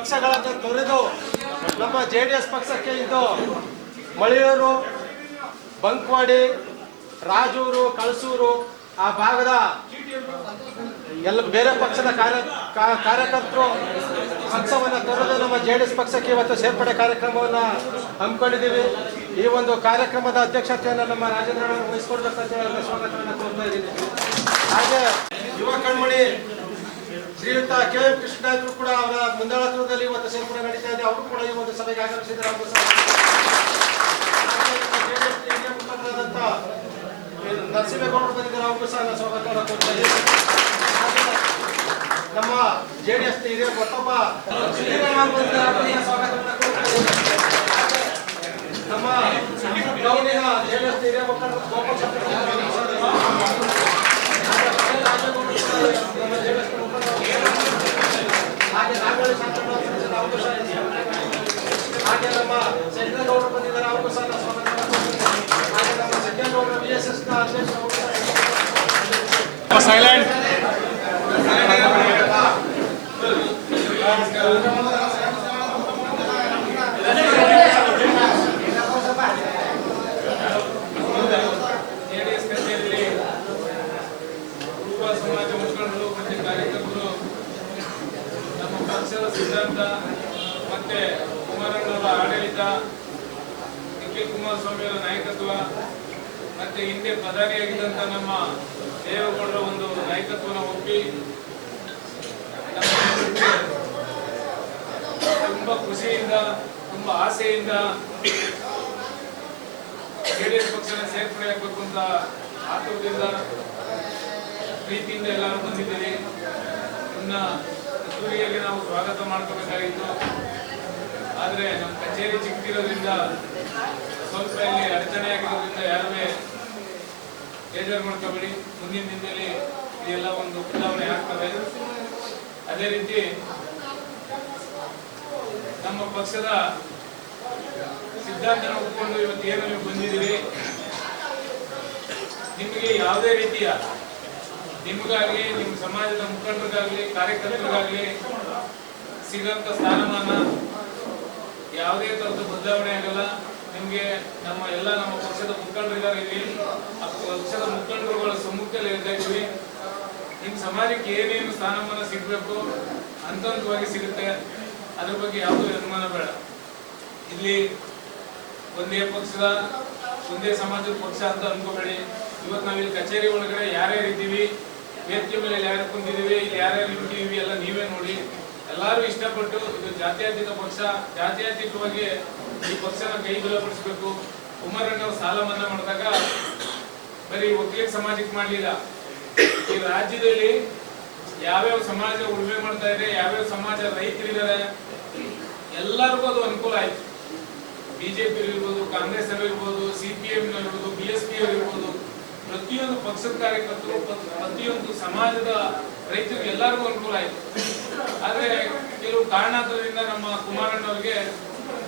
ಪಕ್ಷಗಳನ್ನು ತೊರೆದು ನಮ್ಮ JDS ಪಕ್ಷಕ್ಕೆ ಇಂದು ಮಳೆಯೂರು, ಬಂಕ್ವಾಡಿ, ರಾಜೂರು, ಕಳಸೂರು ಆ ಭಾಗದ ಎಲ್ಲ ಬೇರೆ ಪಕ್ಷದ ಕಾರ್ಯಕರ್ತರು ಪಕ್ಷವನ್ನು ತೊರೆದು ನಮ್ಮ JDS ಪಕ್ಷಕ್ಕೆ ಇವತ್ತು ಸೇರ್ಪಡೆ ಕಾರ್ಯಕ್ರಮವನ್ನು ಹಮ್ಮಿಕೊಂಡಿದ್ದೀವಿ. ಈ ಒಂದು ಕಾರ್ಯಕ್ರಮದ ಅಧ್ಯಕ್ಷತೆಯನ್ನು ನಮ್ಮ ರಾಜೇಂದ್ರ ವಹಿಸಿಕೊಡ್ಬೇಕಂತ ಹೇಳಿ ಸ್ವಾಗತವನ್ನು ಕೋರ್ತಾ ಇದ್ದೀನಿ. ಹಾಗೆ ಯುವ ಕಣ್ಮಣಿ ಶ್ರೀಯುತ KM ಕೃಷ್ಣರಾಜರು ಕೂಡ ಅವರ ಮುಂದಾಳತ್ವದಲ್ಲಿ ಇವತ್ತು ಸೇರ್ಪಡೆ ನಡೀತಾ ಇದೆ. ಅವರು ಕೂಡ ಈ ಒಂದು ಸಭೆಗೆ ಆಗಮಿಸಿದ್ದಾರೆ. ನರಸಿಂಹೇಗೌಡರು ಬಂದಿದ್ದಾರೆ, ಅವ್ರಿಗೂ ಸಹ ಸ್ವಾಗತವನ್ನು ಕೋರ್ತಾ ಇದ್ದೀನಿ. ನಮ್ಮ JDS ಹಿರಿಯ ಮತ್ತೊಬ್ಬ ಸ್ವಾಗತವನ್ನು ಕೋರ್ತಾ ಇದ್ದೀನಿ. ನಮ್ಮ ಗೌರಿನ JDS ಹಿರಿಯ ಮುಖಂಡರು ಗೋಪಾಲ್ ಹಾಗೆ ನಮ್ಮ ಸಜ್ಜನಗೌಡರು ಬಂದಿದ್ದಾರೆ, ಅವ್ರಿಗೂ ಸಹ ಸ್ವಾಗತವನ್ನು ಹಾಗೆ ನಮ್ಮ ಸಜ್ಜನಗೌಡರು VSS ನ ಅಧ್ಯಕ್ಷರು ಸೈಲೆಂಟ್ ಸಮಾಜ ಮುಖಂಡರು ಮತ್ತು ಕಾರ್ಯಕರ್ತರು ನಮ್ಮ ಪಕ್ಷದ ಸಿದ್ಧಾಂತ ಮತ್ತೆ ಕುಮಾರಣ್ಣವರ ಆಡಳಿತ, ನಿಖಿಲ್ ಕುಮಾರಸ್ವಾಮಿ ಅವರ ನಾಯಕತ್ವ ಮತ್ತೆ ಹಿಂದೆ ಪ್ರಧಾನಿಯಾಗಿದ್ದಂತ ನಮ್ಮ ದೇವೇಗೌಡರ ಒಂದು ನಾಯಕತ್ವನ ಒಪ್ಪಿ ತುಂಬಾ ಖುಷಿಯಿಂದ ತುಂಬಾ ಆಸೆಯಿಂದ JDS ಪಕ್ಷನ ಸೇರ್ಪಡೆ ಆಗಬೇಕು ಅಂತ ಆತುರದಿಂದ ಪ್ರೀತಿಯಿಂದ ಎಲ್ಲರೂ ಬಂದಿದ್ದೀರಿ. ಇನ್ನ ಕಚೇರಿಯಲ್ಲಿ ನಾವು ಸ್ವಾಗತ ಮಾಡ್ಕೋಬೇಕಾಗಿತ್ತು, ಆದರೆ ನಮ್ಮ ಕಚೇರಿ ಚಿಕ್ಕದಿರೋದ್ರಿಂದ ಸ್ವಲ್ಪ ಇಲ್ಲಿ ಅಡಚಣೆ ಆಗಿರೋದ್ರಿಂದ ಯಾರುವೇ ಬೇಜಾರು ಮಾಡ್ಕೋಬೇಡಿ. ಮುಂದಿನ ದಿನದಲ್ಲಿ ಇದೆಲ್ಲ ಒಂದು ಬದಲಾವಣೆ ಆಗ್ತವೆ. ಅದೇ ರೀತಿ ನಮ್ಮ ಪಕ್ಷದ ಸಿದ್ಧಾಂತನ ಒಪ್ಪಿಕೊಂಡು ಇವತ್ತು ಏನು ನೀವು ಬಂದಿದ್ದೀರಿ, ನಿಮಗೆ ಯಾವುದೇ ರೀತಿಯ ನಿಮಗಾಗಲಿ ನಿಮ್ಮ ಸಮಾಜದ ಮುಖಂಡರಿಗಾಗಲಿ ಕಾರ್ಯಕರ್ತರಿಗಾಗಲಿ ಸಿಗಂತ ಸ್ಥಾನಮಾನ ಯಾವುದೇ ತರದ ಬದಲಾವಣೆ ಆಗಲ್ಲ. ನಿಮಗೆ ನಮ್ಮ ಪಕ್ಷದ ಮುಖಂಡರಿಗಾಗಲಿ ಆ ಪಕ್ಷದ ಮುಖಂಡರುಗಳ ಸಮ್ಮುಖದಲ್ಲಿ ಹೇಳ್ತಾ ಇದ್ದೀವಿ, ನಿಮ್ಮ ಸಮಾಜಕ್ಕೆ ಏನೇನು ಸ್ಥಾನಮಾನ ಸಿಗಬೇಕು ಹಂತವಾಗಿ ಸಿಗುತ್ತೆ. ಅದ್ರ ಬಗ್ಗೆ ಯಾವುದೂ ಅನುಮಾನ ಬೇಡ. ಇಲ್ಲಿ ಒಂದೇ ಪಕ್ಷದ ಒಂದೇ ಸಮಾಜದ ಪಕ್ಷ ಅಂತ ಅನ್ಕೋಬೇಡಿ. ಇವತ್ತು ನಾವಿಲ್ಲಿ ಕಚೇರಿ ಒಳಗಡೆ ಯಾರ್ಯಾರು ಇದ್ದೀವಿ, ವೇದಿಕೆ ಮೇಲೆ ಯಾರು ಕುಂತಿದ್ದೀವಿ, ಇಲ್ಲಿ ಯಾರ್ಯಾರು ಇದ್ದೀವಿ ಎಲ್ಲ ನೀವೇ ನೋಡಿ. ಎಲ್ಲರೂ ಇಷ್ಟಪಟ್ಟು ಇದು ಜಾತ್ಯತೀತ ಪಕ್ಷ, ಜಾತ್ಯತೀತವಾಗಿ ಈ ಪಕ್ಷನ ಕೈ ಬಲಪಡಿಸಬೇಕು. ಕುಮಾರಣ್ಣವರು ಸಾಲ ಮನ್ನಾ ಮಾಡಿದಾಗ ಬರೀ ಒಕ್ಕಲಿಗ ಸಮಾಜಕ್ಕೆ ಮಾಡಲಿಲ್ಲ, ಈ ರಾಜ್ಯದಲ್ಲಿ ಯಾವ್ಯಾವ ಸಮಾಜ ಉಳುಮೆ ಮಾಡ್ತಾ ಇದೆ, ಯಾವ್ಯಾವ ಸಮಾಜ ರೈತರಿದ್ದಾರೆ, ಎಲ್ಲರಿಗೂ ಅದು ಅನುಕೂಲ ಆಯ್ತು. BJP ಇರ್ಬೋದು, ಕಾಂಗ್ರೆಸ್ ಇರ್ಬೋದು, CPM ಇರ್ಬೋದು, BSP ಇರ್ಬೋದು, ಪ್ರತಿಯೊಂದು ಪಕ್ಷದ ಕಾರ್ಯಕರ್ತರು, ಪ್ರತಿಯೊಂದು ಸಮಾಜದ ರೈತರಿಗೆ ಎಲ್ಲರಿಗೂ ಅನುಕೂಲ ಆಯಿತು. ಆದ್ರೆ ಕೆಲವು ಕಾರಣಾಂತರದಿಂದ ನಮ್ಮ ಕುಮಾರಣ್ಣವ್ರಿಗೆ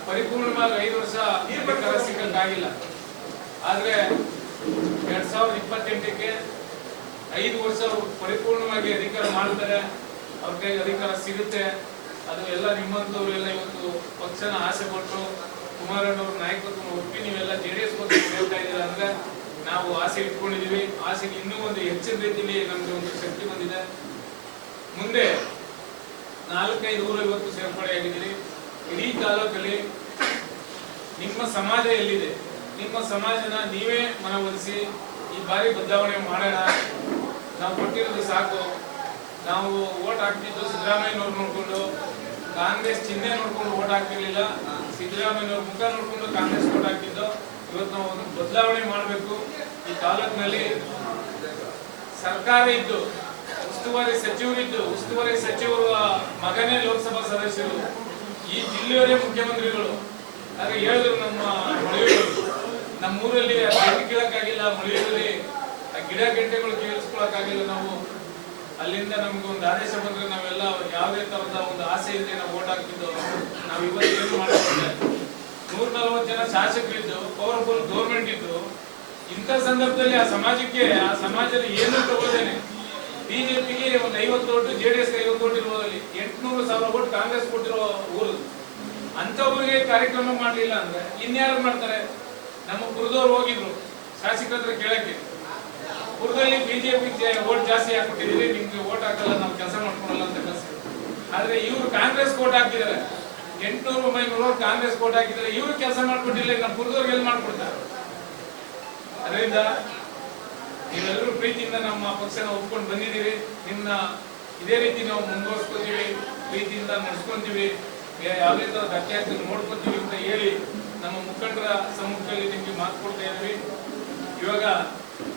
ಪರಿಪೂರ್ಣವಾಗಿ 5 ವರ್ಷ ಅಧಿಕಾರ ಸಿಗಕ್ಕಾಗಿಲ್ಲ. ಆದ್ರೆ 2028ಕ್ಕೆ 5 ವರ್ಷ ಪರಿಪೂರ್ಣವಾಗಿ ಅಧಿಕಾರ ಮಾಡ್ತಾರೆ, ಅವ್ರ ಕೈಗೆ ಅಧಿಕಾರ ಸಿಗುತ್ತೆ. ಅದು ಎಲ್ಲ ನಿಮ್ಮಂತವ್ರು ಎಲ್ಲ ಇವತ್ತು ಪಕ್ಷನ ಆಸೆ ಪಟ್ಟು ಕುಮಾರಣ್ಣವ್ರ ನಾಯಕತ್ವ ಒಪ್ಪಿ ನೀವೆಲ್ಲ JDS ಪಕ್ಷ ಹೇಳ್ತಾ ಇದ್ದೀರಾ ಅಂದ್ರೆ ನಾವು ಆಸೆ ಇಟ್ಕೊಂಡಿದೀವಿ. ಆಸೆಗೆ ಇನ್ನೂ ಒಂದು ಹೆಚ್ಚಿನ ರೀತಿಯಲ್ಲಿ ನಮ್ಗೆ ಒಂದು ಶಕ್ತಿ ಬಂದಿದೆ. ಮುಂದೆ 4-5 ಊರು ಇವತ್ತು ಸೇರ್ಪಡೆಯಾಗಿದ್ದೀರಿ. ಇಡೀ ತಾಲೂಕಲ್ಲಿ ನಿಮ್ಮ ಸಮಾಜ ಎಲ್ಲಿದೆ, ನಿಮ್ಮ ಸಮಾಜನ ನೀವೇ ಮನವೊಲಿಸಿ ಈ ಬಾರಿ ಬದಲಾವಣೆ ಮಾಡೋಣ. ನಾವು ಕೊಟ್ಟಿರೋದು ಸಾಕು. ನಾವು ಓಟ್ ಹಾಕ್ತಿದ್ದು ಸಿದ್ದರಾಮಯ್ಯನವ್ರು ನೋಡ್ಕೊಂಡು, ಕಾಂಗ್ರೆಸ್ ಚಿಹ್ನೆ ನೋಡ್ಕೊಂಡು ಓಟ್ ಹಾಕ್ತಿರ್ಲಿಲ್ಲ, ಸಿದ್ದರಾಮಯ್ಯನವ್ರ ಮುಖ ನೋಡ್ಕೊಂಡು ಕಾಂಗ್ರೆಸ್ ಓಟ್ ಹಾಕಿದ್ದು. ಇವತ್ತು ನಾವು ಒಂದು ಬದಲಾವಣೆ ಮಾಡಬೇಕು. ಈ ತಾಲೂಕಿನಲ್ಲಿ ಸರ್ಕಾರ ಇದ್ದು, ಉಸ್ತುವಾರಿ ಸಚಿವರಿದ್ದು, ಉಸ್ತುವಾರಿ ಸಚಿವರ ಮಗನೇ ಲೋಕಸಭಾ ಸದಸ್ಯರು, ಈ ಜಿಲ್ಲೆಯವರೇ ಮುಖ್ಯಮಂತ್ರಿಗಳು. ಹಾಗೆ ಹೇಳಿದ್ರು ನಮ್ಮ ಮಳೆಯೂರು, ನಮ್ಮೂರಲ್ಲಿ ಗಿಡ ಕೀಳಕ್ಕಾಗಿಲ್ಲ, ಮಳೆಯೂರಲ್ಲಿ ಗಿಡ ಗಂಟೆಗಳು ಕೇಳಿಸ್ಕೊಳಕ್ಕಾಗಿಲ್ಲ. ನಾವು ಅಲ್ಲಿಂದ ನಮ್ಗೆ ಒಂದು ಆದೇಶ ಬಂದ್ರೆ ನಾವೆಲ್ಲ ಯಾವುದೇ ತರದ ಒಂದು ಆಸೆ ಇಲ್ಲದೆ ನಾವು ಓಟ್ ಹಾಕ್ತಿದ್ದು. ನಾವು ಇವತ್ತು ಏನು ಮಾಡ್ಕೊಂಡೆ, 140 ಜನ ಶಾಸಕರಿದ್ದು, ಪವರ್ಫುಲ್ ಗೌರ್ಮೆಂಟ್ ಇದ್ದು, ಇಂಥ ಸಂದರ್ಭದಲ್ಲಿ ಆ ಸಮಾಜದ ಏನು ತಗೊಳ್ಳೇನೆ ಬಿಜೆಪಿಗೆ ಒಂದು 50 ಓಟು, ಜೆಡಿಎಸ್ 50 ಓಟ್ ಇರುವುದಲ್ಲಿ 800,000 ಓಟ್ ಕಾಂಗ್ರೆಸ್ ಕೊಟ್ಟಿರೋ ಊರು ಅಂತವರಿಗೆ ಕಾರ್ಯಕ್ರಮ ಮಾಡಲಿಲ್ಲ ಅಂದ್ರೆ ಇನ್ಯಾರು ಮಾಡ್ತಾರೆ? ನಮ್ಮ ಪುರದವ್ರು ಹೋಗಿದ್ರು ಶಾಸಕರ ಹತ್ರ ಕೇಳಕ್ಕೆ, ಪುರದಲ್ಲಿ ಬಿಜೆಪಿ ಓಟ್ ಜಾಸ್ತಿ ಹಾಕ್ಬಿಟ್ಟಿದ್ದೀರಿ, ನಿಮ್ಗೆ ಓಟ್ ಹಾಕಲ್ಲ, ನಾವು ಕೆಲಸ ಮಾಡ್ಕೊಳಲ್ಲ ಅಂತ ಕಳಿಸಿ. ಆದ್ರೆ ಇವರು ಕಾಂಗ್ರೆಸ್ ಓಟ್ ಹಾಕಿದ್ದಾರೆ, 800-900 ಓಟ್ ಕಾಂಗ್ರೆಸ್ ಓಟ್ ಹಾಕಿದ್ದಾರೆ, ಇವರು ಕೆಲಸ ಮಾಡ್ಕೊಟ್ಟಿಲ್ಲ, ನಮ್ಮ ಪುರದವ್ರಿಗೆ ಎಲ್ಲಿ ಮಾಡ್ಕೊಡ್ತಾರೆ? ಅದರಿಂದ ನೀವೆಲ್ಲರೂ ಪ್ರೀತಿಯಿಂದ ನಮ್ಮ ಪಕ್ಷನ ಒಪ್ಕೊಂಡು ಬಂದಿದ್ದೀವಿ. ನಿಮ್ನ ಇದೇ ರೀತಿ ನಾವು ಮುಂದುವರ್ಸ್ಕೊತೀವಿ, ಪ್ರೀತಿಯಿಂದ ನಡೆಸ್ಕೊಂತೀವಿ, ಯಾವುದೇ ತರ ಧಕ್ಕೆ ಆಗ್ತದೆ ನೋಡ್ಕೊತೀವಿ ಅಂತ ಹೇಳಿ ನಮ್ಮ ಮುಖಂಡರ ಸಮ್ಮುಖದಲ್ಲಿ ನಿಮ್ಗೆ ಮಾತು ಕೊಡ್ತಾ ಇದ್ವಿ. ಇವಾಗ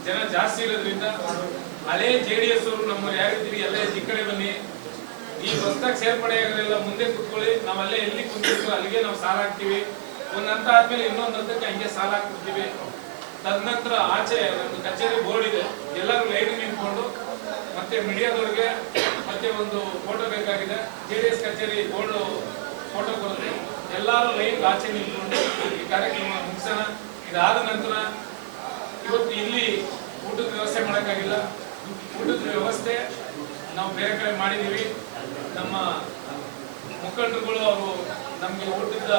ಜನ ಜಾಸ್ತಿ ಇರೋದ್ರಿಂದ ಹಳೇ ಜೆಡಿಎಸ್ ಅವರು ನಮ್ಮವ್ರು ಯಾರಿದ್ದೀವಿ ಎಲ್ಲ ಈ ಕಡೆ ಬನ್ನಿ, ಈ ಹೊಸದಾಗಿ ಸೇರ್ಪಡೆ ಆಗೋರೆಲ್ಲ ಮುಂದೆ ಕುತ್ಕೊಳ್ಳಿ, ನಾವಲ್ಲೇ ಎಲ್ಲಿ ಕುಂತಿರ್ತೀವಿ ಅಲ್ಲಿಗೆ ನಾವು ಸಾಲ ಹಾಕ್ತೀವಿ. ಒಂದ್ ಹಂತ ಆದ್ಮೇಲೆ ಇನ್ನೊಂದು ಹಂತಕ್ಕೆ ಹಂಗೆ ಸಾಲ ಹಾಕ್ಬಿಡ್ತೀವಿ. ತದನಂತರ ಆಚೆ ನಮ್ದು ಕಚೇರಿ ಬೋರ್ಡ್ ಇದೆ, ಎಲ್ಲರೂ ಲೈನ್ ನಿಂತ್ಕೊಂಡು, ಮತ್ತೆ ಮೀಡಿಯಾದವ್ರಿಗೆ ಮತ್ತೆ ಒಂದು ಫೋಟೋ ಬೇಕಾಗಿದೆ, ಜೆಡಿಎಸ್ ಕಚೇರಿ ಬೋರ್ಡ್ ಫೋಟೋ ಬರುತ್ತೆ, ಎಲ್ಲರೂ ಲೈನ್ ಆಚೆ ನಿಂತ್ಕೊಂಡು ಈ ಕಾರ್ಯಕ್ರಮ ಮುಗಿಸೋಣ. ಇದಾದ ನಂತರ ಇವತ್ತು ಇಲ್ಲಿ ಊಟದ ವ್ಯವಸ್ಥೆ ಮಾಡೋಕ್ಕಾಗಿಲ್ಲ, ಊಟದ ವ್ಯವಸ್ಥೆ ನಾವು ಬೇರೆ ಕಡೆ ಮಾಡಿದ್ದೀವಿ. ನಮ್ಮ ಮುಖಂಡರುಗಳು ಅವರು ನಮಗೆ ಊಟದ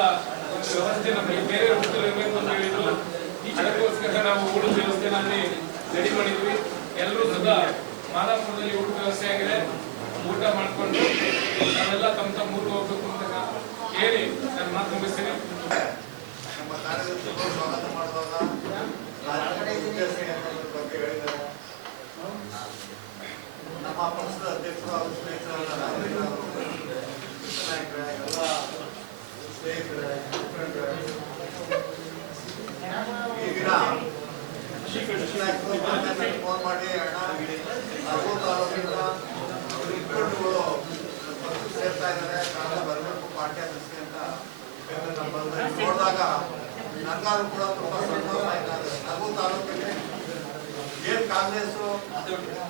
ಒಂದು ವ್ಯವಸ್ಥೆ ನಮಗೆ ಬೇರೆ ಊಟದಲ್ಲಿ ಇರಬೇಕು ಅಂತ ಹೇಳಿದ್ರು. ಅದಕ್ಕೋಸ್ಕರ ನಾವು ಊಟದ ವ್ಯವಸ್ಥೆನ ಅಲ್ಲಿ ರೆಡಿ ಮಾಡಿದ್ವಿ. ಎಲ್ಲರೂ ಸದಾ ಮಾದಾಪುರದಲ್ಲಿ ಊಟದ ವ್ಯವಸ್ಥೆ ಆಗಿದೆ, ಊಟ ಮಾಡಿಕೊಂಡು ನಾವೆಲ್ಲ ತಮ್ಮ ಊರಿಗೆ ಹೋಗ್ಬೇಕು ಅಂತ ಹೇಳಿ ನಾನು ಮಾತು ಮುಗಿಸ್ತೀನಿ. ನಮ್ಮ ಕಾರ್ಯದರ್ಶಿಗಳು ಸ್ವಾಗತ ಮಾಡುವಾಗ ಬಗ್ಗೆ ಹೇಳಿದ್ದಾರೆ. ನಮ್ಮ ಪಕ್ಷದ ಅಧ್ಯಕ್ಷರು ಹಾಗೂ ಸ್ನೇಹಿತರಾದ ನಾಯಕರ ಎಲ್ಲ ಸ್ನೇಹಿತರ ಈಗಿನ ಫೋನ್ ಮಾಡಿ ಅಣ್ಣ ತಾಲೂಕಿನ ಮುಖಂಡರುಗಳು ಪಕ್ಷಕ್ಕೆ ಸೇರ್ತಾ ಇದ್ದಾರೆ, ಕಾರಣ ಬರಬೇಕು ಪಾರ್ಟಿ ಅಧ್ಯಕ್ಷ ಅಂತ ನೋಡಿದಾಗ ನನಗಾರು ಕೂಡ ತುಂಬಾ ಸಂತೋಷ ಆಯ್ತು. ನಗು ತಾಲೂಕಿಗೆ ಏನ್ ಕಾಂಗ್ರೆಸ್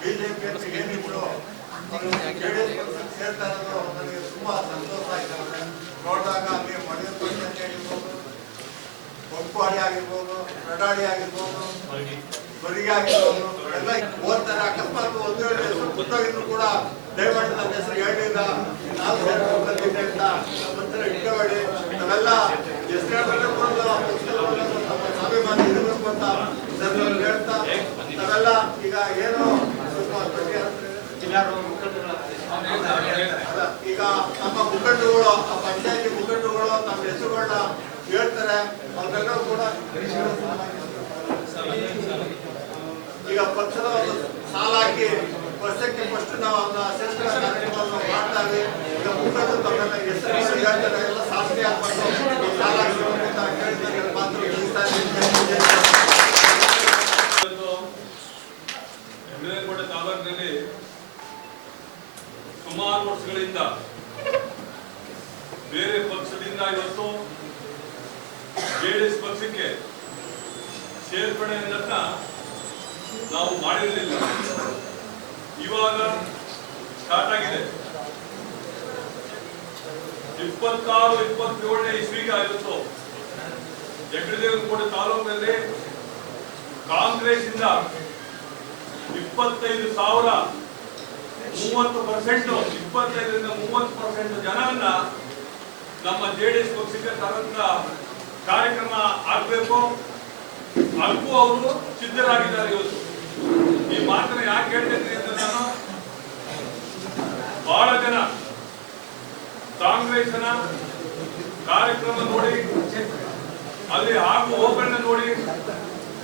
ಬಿಜೆಪಿ ಅಂತ ಏನಿದ್ರು ಜೆಡಿಎಸ್ ಸೇರ್ತಾ ಇರೋದು ನನಗೆ ತುಂಬಾ ಸಂತೋಷ ಆಯ್ತು. ನೋಡಿದಾಗ ಅಲ್ಲಿ ಮಡಿಯೂರು ಪಂಚಾಯತ್ ಆಗಿರ್ಬೋದು, ಕೊಕ್ಕೋಡಿ ಆಗಿರ್ಬೋದು, ರಡಾಡಿ ಆಗಿರ್ಬೋದು, ಬರಿಗೆ ಆಗಿರ್ಬೋದು ಎಲ್ಲ ಓದ್ತಾರೆ. ಅಕಸ್ಮಾತ್ ಒಂದೆರಡು ಹೆಸರು ಗೊತ್ತಾಗಿದ್ರು ಕೂಡ ದಯಮಾಡಿ ನನ್ನ ಹೆಸರು ಹೇಳಿಲ್ಲ, ನಾವು ಸೇರ್ಕೊಂಡು ಬಂದಿದ್ದೆ ಅಂತ ಒಂಥರ ಇಟ್ಕೋಬೇಡಿ. ನಾವೆಲ್ಲ ಹೆಸರು ಕೂಡ ನಮ್ಮ ಸ್ವಾಭಿಮಾನ ಇರಬೇಕು ಅಂತ ಹೇಳ್ತಾ ನಾವೆಲ್ಲ ಈಗ ಏನು ಈಗ ನಮ್ಮ ಮುಖಂಡರುಗಳು ಪಂಚಾಯತಿ ಮುಖಂಡರುಗಳು ತಮ್ಮ ಹೆಸರುಗಳನ್ನ ಹೇಳ್ತಾರೆ. ಅವರೆಲ್ಲರೂ ಕೂಡ ಈಗ ಪಕ್ಷದ ಒಂದು ಸಾಲ ಹಾಕಿ ವರ್ಷಕ್ಕೆ ಫಸ್ಟ್ ನಾವು ಅದನ್ನ ಸೇರ್ಪಡೆ ಕಾರ್ಯಕ್ರಮವನ್ನು ಮಾಡ್ತಾ ಇದ್ದೀವಿ. ಈಗ ಮುಖಂಡರು ತಮ್ಮೆಲ್ಲ ಹೆಸರು ಹೇಳ್ತಾರೆ, ಎಲ್ಲ ಶಾಸ್ತ್ರೀಯ ಆಗ್ಬಾರ್ದು, ಸಾಲ ಹಾಕಬೇಕು ಅಂತ ಹೇಳ್ತಾರೆ. ಮಾತು ಮುಗಿಸ್ತಾ ಇದ್ದೀನಿ. ಹೆಮ್ಮೆಕೋಟೆ ತಾಲೂಕಿನಲ್ಲಿ ಸುಮಾರು ವರ್ಷಗಳಿಂದ ಬೇರೆ ಪಕ್ಷದಿಂದ ಇವತ್ತು ಜೆಡಿಎಸ್ ಪಕ್ಷಕ್ಕೆ ಸೇರ್ಪಡೆಯನ್ನ ನಾವು ಮಾಡಿರಲಿಲ್ಲ. ಇವಾಗ ಸ್ಟಾರ್ಟ್ ಆಗಿದೆ. 26-27ನೇ ಇಸ್ವಿಗೆ ಇವತ್ತು ಹೆಗ್ಗಡದೇವನಕೋಟೆ ತಾಲೂಕಿನಲ್ಲಿ ಕಾಂಗ್ರೆಸ್ ಇಂದ 25,000 30%, 25ರಿಂದ 30% ಜನರನ್ನ ನಮ್ಮ ಜೆಡಿಎಸ್ ಪಕ್ಷಕ್ಕೆ ತರಂತ ಕಾರ್ಯಕ್ರಮ ಆಗ್ಬೇಕು. ಅದಕ್ಕೂ ಅವರು ಸಿದ್ಧರಾಗಿದ್ದಾರೆ. ಇವತ್ತು ಈ ಮಾತನ್ನ ಯಾಕೆ ಹೇಳ್ತೇನೆ ಅಂದ್ರೆ, ನಾನು ಬಹಳ ಜನ ಕಾಂಗ್ರೆಸ್ನ ಕಾರ್ಯಕ್ರಮ ನೋಡಿ, ಅಲ್ಲಿ ಆಗು ಹೋಗಗಳನ್ನ ನೋಡಿ,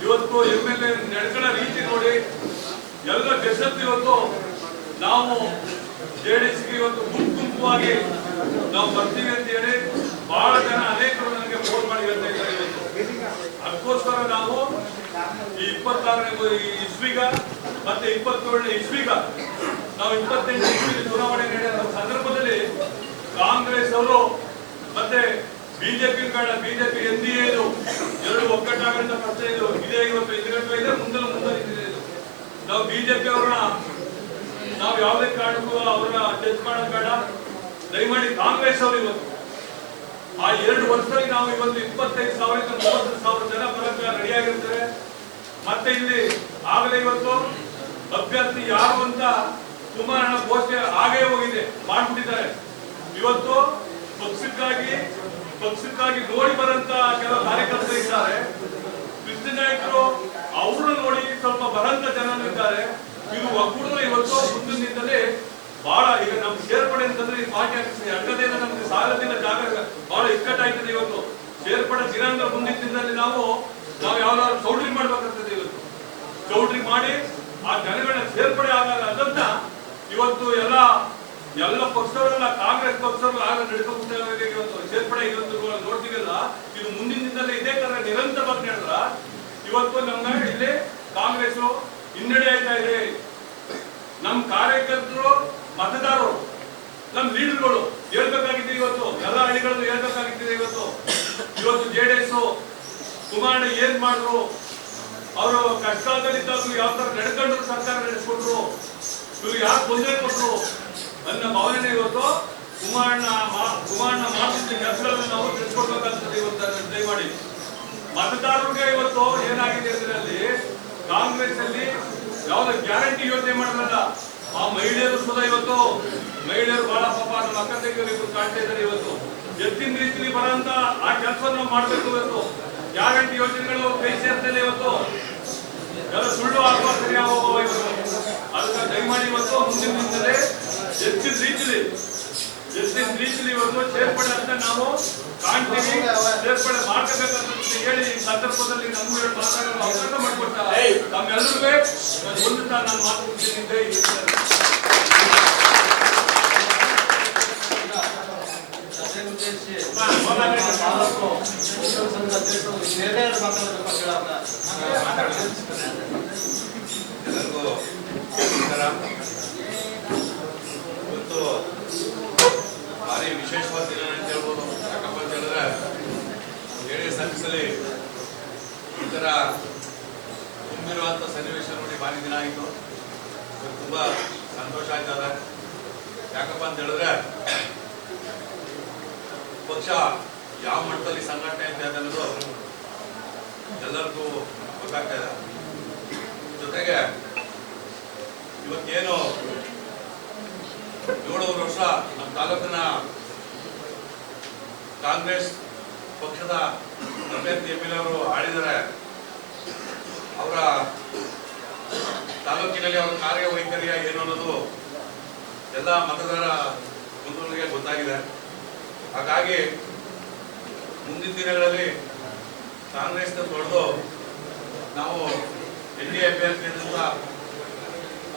ಇವತ್ತು MLA ನಡ್ಕೊಳ್ಳೋ ರೀತಿ ನೋಡಿ ಎಲ್ಲ ಬೆಸತ್ತು ಇವತ್ತು ನಾವು ಜೆಡಿಎಸ್ಗೆ ಇವತ್ತು ಗುಂಪುವಾಗಿ ನಾವು ಬರ್ತೀವಿ ಅಂತ ಹೇಳಿ ಬಹಳ ಜನ ಅನೇಕರು ನನಗೆ ಫೋನ್ ಮಾಡಿ ಹೇಳ್ತಾ ಇದ್ದಾರೆ. ಇವತ್ತು ಅದಕ್ಕೋಸ್ಕರ ನಾವು ಈ 26ನೇ ಇಸ್ವಿಗ ಮತ್ತೆ 27ನೇ ಇಸ್ವಿಗ ನಾವು 28ನೇ ಇಸ್ವಿಗೆ ಚುನಾವಣೆ ನಡೆಯುವ ಸಂದರ್ಭದಲ್ಲಿ ಕಾಂಗ್ರೆಸ್ ಅವರು ಮತ್ತೆ ಬಿಜೆಪಿ NDA ಎರಡು ಒಗ್ಗಟ್ಟಾಗಂತ ಪ್ರಶ್ನೆ ಇದು ಇದೇ. ಇವತ್ತು ಎದುರುಗಡೆ ಇದೆ, ಮುಂದೆ ಇದೆ. ನಾವು ಬಿಜೆಪಿ ಅವ್ರನ್ನ ನಾವು ಯಾವುದೇ ಕಾರಣಕ್ಕೂ ಅವ್ರನ್ನ ಟಚ್ ಮಾಡೋದು ಬೇಡ. ದಯಮಾಡಿ ಕಾಂಗ್ರೆಸ್ ಅವರು ಇವತ್ತು ಆ 2 ವರ್ಷದಲ್ಲಿ ನಾವು ಇವತ್ತು 25,000ರಿಂದ 30,000 ಜನ ಬರಕ್ಕೆ ರೆಡಿಯಾಗಿರ್ತಾರೆ. ಮತ್ತೆ ಇಲ್ಲಿ ಆಗಲೇ ಇವತ್ತು ಅಭ್ಯರ್ಥಿ ಯಾರು ಅಂತ ಕುಮಾರಣ್ಣ ಘೋಷಣೆ ಆಗೇ ಹೋಗಿದೆ, ಮಾಡ್ಬಿಟ್ಟಿದ್ದಾರೆ. ಇವತ್ತು ಪಕ್ಷಕ್ಕಾಗಿ ನೋಡಿ ಬರಂತ ಕೆಲವು ಕಾರ್ಯಕರ್ತರು ಇದ್ದಾರೆ, ಕೃಷ್ಣ ನಾಯಕರು ಅವ್ರನ್ನ ನೋಡಿ ಸ್ವಲ್ಪ ಬರಂತ ಜನರು ಇದ್ದಾರೆ. ಇದು ಒಕ್ಕೂಟರು ಇವತ್ತು ಮುಂದಿನಿಂದಲೇ ಬಹಳ ಈಗ ನಮ್ಗೆ ಸೇರ್ಪಡೆ ಅಂತಂದ್ರೆ ಈ ಪಾರ್ಟಿ ಅಡ್ಡದಿಂದ ನಮ್ಗೆ ಸಾಲದಿಂದ ಜಾಗ ಬಹಳ ಇಕ್ಕಟ್ಟಾಯ್ತದೆ. ಇವತ್ತು ಸೇರ್ಪಡೆ ದಿನಾಂಕ ಮುಂದಿನ ದಿನದಲ್ಲಿ ನಾವು ಯಾವ್ದಾದ್ರು ಚೌಲ್ಟ್ರಿ ಮಾಡ್ಬೇಕಾಗ್ತದೆ. ಇವತ್ತು ಚೌಲ್ಟ್ರಿ ಮಾಡಿ ಆ ಜನಗಳನ್ನ ಸೇರ್ಪಡೆ ಆದಾಗ ಅದನ್ನ ಇವತ್ತು ಎಲ್ಲ ಪಕ್ಷದವರೆಲ್ಲ ಕಾಂಗ್ರೆಸ್ ಪಕ್ಷದವರೆಲ್ಲ ಆಗ ನಡ್ಕೊಂಡ್ಬಿಟ್ಟಿದ್ದಾರೆ. ಇವತ್ತು ಸೇರ್ಪಡೆ ಇವತ್ತು ನೋಡ್ತೀವಲ್ಲ, ಇದು ಮುಂದಿನ ದಿನದಲ್ಲಿ ಇದೇ ತರ ನಿರಂತರವಾಗಿ ನಡೆದ್ರ ಇವತ್ತು ನಮ್ಗೆ ಇಲ್ಲಿ ಕಾಂಗ್ರೆಸ್ ಹಿನ್ನಡೆ ಆಯ್ತಾ ಇದೆ. ನಮ್ ಕಾರ್ಯಕರ್ತರು, ಮತದಾರರು, ನಮ್ ಲೀಡರ್ಗಳು ಹೇಳ್ಬೇಕಾಗಿದೆ. ಇವತ್ತು ಎಲ್ಲ ಹಳ್ಳಿಗಳಲ್ಲಿ ಹೇಳ್ಬೇಕಾಗಿದೆ. ಇವತ್ತು ಜೆಡಿಎಸ್ ಕುಮಾರಣ್ಣ ಏನ್ ಮಾಡಿದ್ರು, ಅವರು ಕಷ್ಟದಲ್ಲಿದ್ದಾಗಲೂ ಯಾವ ತರ ನಡ್ಕೊಂಡ್ರು, ಸರ್ಕಾರ ನಡೆಸ್ಕೊಟ್ರು, ಇವ್ರು ಯಾರು ತೊಂದರೆ ಕೊಟ್ರು ಅನ್ನೋ ಭಾವನೆ ಇವತ್ತು ಕುಮಾರಣ್ಣ ಮಾಡ್ತಿದ್ದ ಕೆಲಸಗಳನ್ನು ನಾವು ತಿಳಿಸ್ಕೊಡ್ಬೇಕಾಗ್ತದೆ. ಇವತ್ತು ದಯಮಾಡಿ ಮತದಾರರಿಗೆ ಇವತ್ತು ಏನಾಗಿದೆ ಅದರಲ್ಲಿ ಕಾಂಗ್ರೆಸ್ ಅಲ್ಲಿ ಯಾವ್ದು ಗ್ಯಾರಂಟಿ ಯೋಜನೆ ಮಾಡಲ್ಲ. ಆ ಮಹಿಳೆಯರು ಸುಧಾ ಇವತ್ತು ಮಹಿಳೆಯರು ಬಹಳ ಪಾಪ ನಮ್ಮ ಅಕ್ಕ ತಂಗಿಯರು ಕಾಣ್ತಾ ಇದ್ದಾರೆ. ಇವತ್ತು ಎತ್ತಿನ ರೀತಿಯಲ್ಲಿ ಬರೋಂತ ಆ ಕೆಲಸವನ್ನು ನಾವು ಮಾಡ್ಬೇಕು. ಇವತ್ತು ಗ್ಯಾರಂಟಿ ಯೋಜನೆಗಳು ಕೈ ಸೇರ್ತದೆ. ಇವತ್ತು ಎಲ್ಲ ಸುಳ್ಳು ಆಗುವ ಸರಿಯಾಗುವ ಇವತ್ತು ಅದಕ್ಕೆ ದಯಮಾಡಿ ಇವತ್ತು ಮುಂದಿನ ದಿನದಲ್ಲಿ ಹೆಚ್ಚಿನ ರೀತಿಯಲ್ಲಿ ಇವತ್ತು ಸೇರ್ಪಡೆ ಅಂತ ನಾವು ಕಾಣ್ತೀವಿ. ಸೇರ್ಪಡೆ ಮಾಡ್ಕೋಬೇಕಂತ ಹೇಳಿ ಈ ಸಂದರ್ಭದಲ್ಲಿ ನಮ್ಗೂ ಮಾತಾಡಲು ಅವಕಾಶ ಮಾಡಿಕೊಡ್ತಾರೆ. ತಮ್ಮೆಲ್ಲರಿಗೂ ಒಂದು ನಾನು ಮಾತುಕತೆ ಇವತ್ತು ಭಾರಿ ವಿಶೇಷವಾದ ದಿನ ಅಂತ ಹೇಳ್ಬೋದು. ಯಾಕಪ್ಪ ಅಂತ ಹೇಳಿದ್ರೆ ಜೆಡಿಎಸ್ ಆಫೀಸಲ್ಲಿ ಈ ತರ ತುಂಬಿರುವಂತ ಸನ್ನಿವೇಶ ನೋಡಿ ಭಾರಿ ದಿನ ಆಯಿತು. ತುಂಬಾ ಸಂತೋಷ ಆಯ್ತದ. ಯಾಕಪ್ಪ ಅಂತ ಹೇಳಿದ್ರೆ ಪಕ್ಷ ಯಾವ ಮಟ್ಟದಲ್ಲಿ ಸಂಘಟನೆ ಅಂತ ಅನ್ನೋದು ಎಲ್ಲರಿಗೂ ಗೊತ್ತಾಗ್ತಾ ಇದೆ. ಜೊತೆಗೆ ಇವತ್ತೇನು 7 ವರ್ಷ ನಮ್ಮ ತಾಲೂಕಿನ ಕಾಂಗ್ರೆಸ್ ಪಕ್ಷದ ಅಭ್ಯರ್ಥಿ MLA ಅವರು ಆಳಿದ್ದಾರೆ. ಅವರ ತಾಲೂಕಿನಲ್ಲಿ ಅವರ ಕಾರ್ಯವೈಖರ್ಯ ಏನು ಅನ್ನೋದು ಎಲ್ಲ ಮತದಾರ ಬಂಧುಗಳಿಗೆ ಗೊತ್ತಾಗಿದೆ. ಹಾಗಾಗಿ ಮುಂದಿನ ದಿನಗಳಲ್ಲಿ ಕಾಂಗ್ರೆಸ್ನ ತೊಡೆದು ನಾವು NDA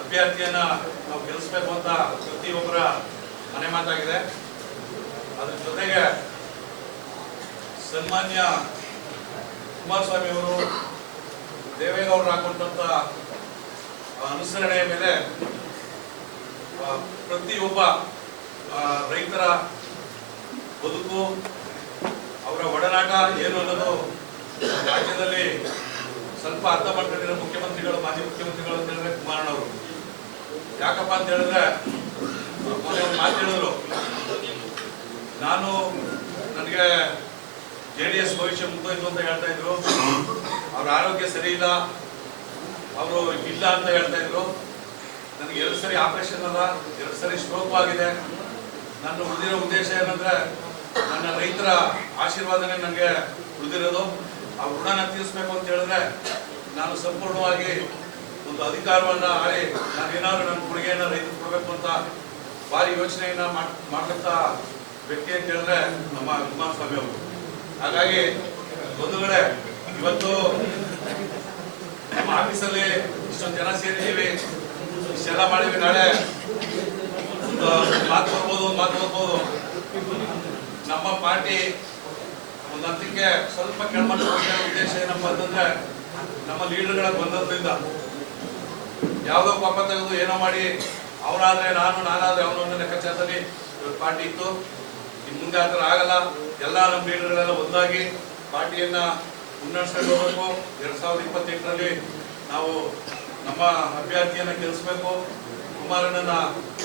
ಅಭ್ಯರ್ಥಿಯನ್ನ ನಾವು ಗೆಲ್ಲಿಸಬೇಕು ಅಂತ ಪ್ರತಿಯೊಬ್ಬರ ಮನೆ ಮಾತಾಗಿದೆ. ಅದ್ರ ಜೊತೆಗೆ ಸನ್ಮಾನ್ಯ ಕುಮಾರಸ್ವಾಮಿ ಅವರು ದೇವೇಗೌಡರು ಹಾಕೊಂಡಂತ ಅನುಸರಣೆಯ ಮೇಲೆ ಪ್ರತಿಯೊಬ್ಬ ರೈತರ ಬದುಕು, ಅವರ ಒಡನಾಟ ಏನು ಅನ್ನೋದು ರಾಜ್ಯದಲ್ಲಿ ಸ್ವಲ್ಪ ಅರ್ಥ ಮಾಡ್ಕೊಂಡಿರೋ ಮುಖ್ಯಮಂತ್ರಿಗಳು, ಮಾಜಿ ಮುಖ್ಯಮಂತ್ರಿಗಳು ಅಂತ ಹೇಳಿದ್ರೆ ಕುಮಾರಣ್ಣವರು. ಯಾಕಪ್ಪ ಅಂತ ಹೇಳಿದ್ರೆ ಮೊನ್ನೆ ಒಂದು ಮಾತು ಹೇಳಿದ್ರು, ನನಗೆ JDS ಭವಿಷ್ಯ ಮುಗ್ದೋಯ್ತು ಅಂತ ಹೇಳ್ತಾ ಇದ್ರು. ಅವ್ರ ಆರೋಗ್ಯ ಸರಿ ಇಲ್ಲ, ಅವರು ಇಲ್ಲ ಅಂತ ಹೇಳ್ತಾ ಇದ್ರು. ನನಗೆ 2 ಸರಿ ಆಪರೇಷನ್ ಅದ, 2 ಸರಿ ಸ್ಟ್ರೋಕ್ ಆಗಿದೆ. ನನ್ನ ಉಳಿದಿರೋ ಉದ್ದೇಶ ಏನಂದ್ರೆ ನನ್ನ ರೈತರ ಆಶೀರ್ವಾದನೆ ನನಗೆ ಉಳಿದಿರೋದು. ಆ ಋಣನ ತೀರಿಸ್ಬೇಕು ಅಂತ ಹೇಳಿದ್ರೆ ನಾನು ಸಂಪೂರ್ಣವಾಗಿ ಒಂದು ಅಧಿಕಾರವನ್ನ ಆಳಿ ನಾನೇನಾದ್ರು ನನ್ನ ಕೊಡುಗೆಯನ್ನ ರೈತರು ಕೊಡಬೇಕು ಅಂತ ಭಾರಿ ಯೋಚನೆಯನ್ನ ಮಾಡಂತ ವ್ಯಕ್ತಿ ಅಂತ ಹೇಳಿದ್ರೆ ನಮ್ಮ ಕುಮಾರಸ್ವಾಮಿ ಅವರು. ಹಾಗಾಗಿ ಬಂಧುಗಳೇ, ಇವತ್ತು ನಮ್ಮ ಆಫೀಸಲ್ಲಿ ಇಷ್ಟೊಂದು ಜನ ಸೇರಿದ್ದೀವಿ, ಇಷ್ಟೆಲ್ಲ ಮಾಡಿದ್ವಿ. ನಾಳೆ ಒಂದು ಮಾತು ಬರ್ಬೋದು, ಒಂದು ಮಾತು ಬರ್ಬೋದು. ನಮ್ಮ ಪಾರ್ಟಿ ಒಂದು ಹಂತಕ್ಕೆ ಸ್ವಲ್ಪ ಕೆಳಮಟ್ಟ ಉದ್ದೇಶ ಏನಪ್ಪ ಅಂತಂದ್ರೆ ನಮ್ಮ ಲೀಡರ್ಗಳ ಬಂದದ್ರಿಂದ ಯಾವುದೋ ಪಾಪ ತೆಗೆದು ಏನೋ ಮಾಡಿ ಅವನಾದ್ರೆ ನಾನಾದ್ರೆ ಅವನೊಂದು ಲೆಕ್ಕಾಚಾರದಲ್ಲಿ ಪಾರ್ಟಿ ಇತ್ತು. ಇನ್ನು ಮುಂದೆ ಆ ಥರ ಆಗಲ್ಲ. ಎಲ್ಲ ನಮ್ಮ ಲೀಡರ್ಗಳೆಲ್ಲ ಒಂದಾಗಿ ಪಾರ್ಟಿಯನ್ನ ಮುನ್ನಡೆಸ್ಕೊಂಡು ಹೋಗ್ಬೇಕು. 2028ರಲ್ಲಿ ನಾವು ನಮ್ಮ ಅಭ್ಯರ್ಥಿಯನ್ನ ಗೆಲ್ಲಿಸ್ಬೇಕು, ಕುಮಾರಣ್ಣನ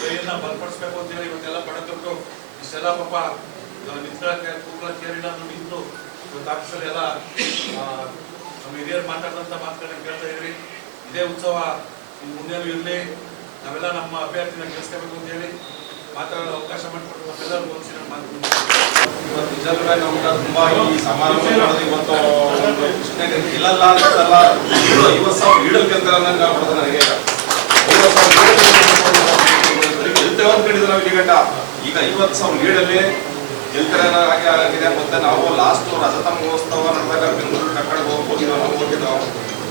ಕೈಯನ್ನ ಬಲಪಡಿಸ್ಬೇಕು ಅಂತ ಹೇಳಿ ಇವತ್ತೆಲ್ಲ ಪಡೆದುಬಿಟ್ಟು ಇಷ್ಟೆಲ್ಲ ಪಾಪ ನಿಂತ್ಕೊಳ್ಳೋಕೆ ನಿಂತು ಇವತ್ತು ಆಫೀಸಲ್ಲಿ ಎಲ್ಲ ನಮ್ಮ ಹಿರಿಯರು ಮಾತಾಡಿದಂಥ ಮಾತುಗಳನ್ನ ಕೇಳ್ತಾ ಇದ್ರಿ. ಇದೇ ಉತ್ಸವ ಮುಂದೇನು ಇರಲಿ. ನಾವೆಲ್ಲ ನಮ್ಮ ಅಭ್ಯರ್ಥಿನ ಗೆಲ್ಲಿಸ್ಕೋಬೇಕು ಅಂತ ಹೇಳಿ ಮಾತಾಡೋ ಅವಕಾಶ ಮಾಡಿಕೊಟ್ಟು ನಮ್ಮೆಲ್ಲರೂ ವಂದಿಸಿ ನಾನು ಮಾತು ಇವತ್ತು ನಿಜವೇ ನಮ್ಗೆ ತುಂಬಾ ಈ ಸಮಾರಂಭ ಮಾಡೋದು ಇವತ್ತು ಒಂದು ಕೃಷ್ಣ ಗೆಲ್ಲಲ್ಲ ಅಂತಲ್ಲ 50,000 ಈಡಲ್ ಗೆಲ್ತಾರೆ ಅನ್ನಂಗೆ ಆಗ್ಬಿಡುತ್ತೆ ನನಗೆ. 50,000 ಗೆಲ್ತೇವೆ ಅಂತ ಹೇಳಿದ್ರು ನಾವು ಇಲ್ಲಿ ಗಂಟ ಈಗ 50,000 ಲೀಡಲ್ಲಿ ಗೆಲ್ತಾರೆ ಹಾಗೆ ಆಗಿದೆ. ಮತ್ತೆ ನಾವು ಲಾಸ್ಟ್ ರಜತ ಮಹೋತ್ಸವ ನಡೆದಾಗ ಬೆಂಗಳೂರು ಕಡೆ ಹೋಗಿದ್ದೆವು. ನಾವು ಹೋಗಿದ್ದೆವು.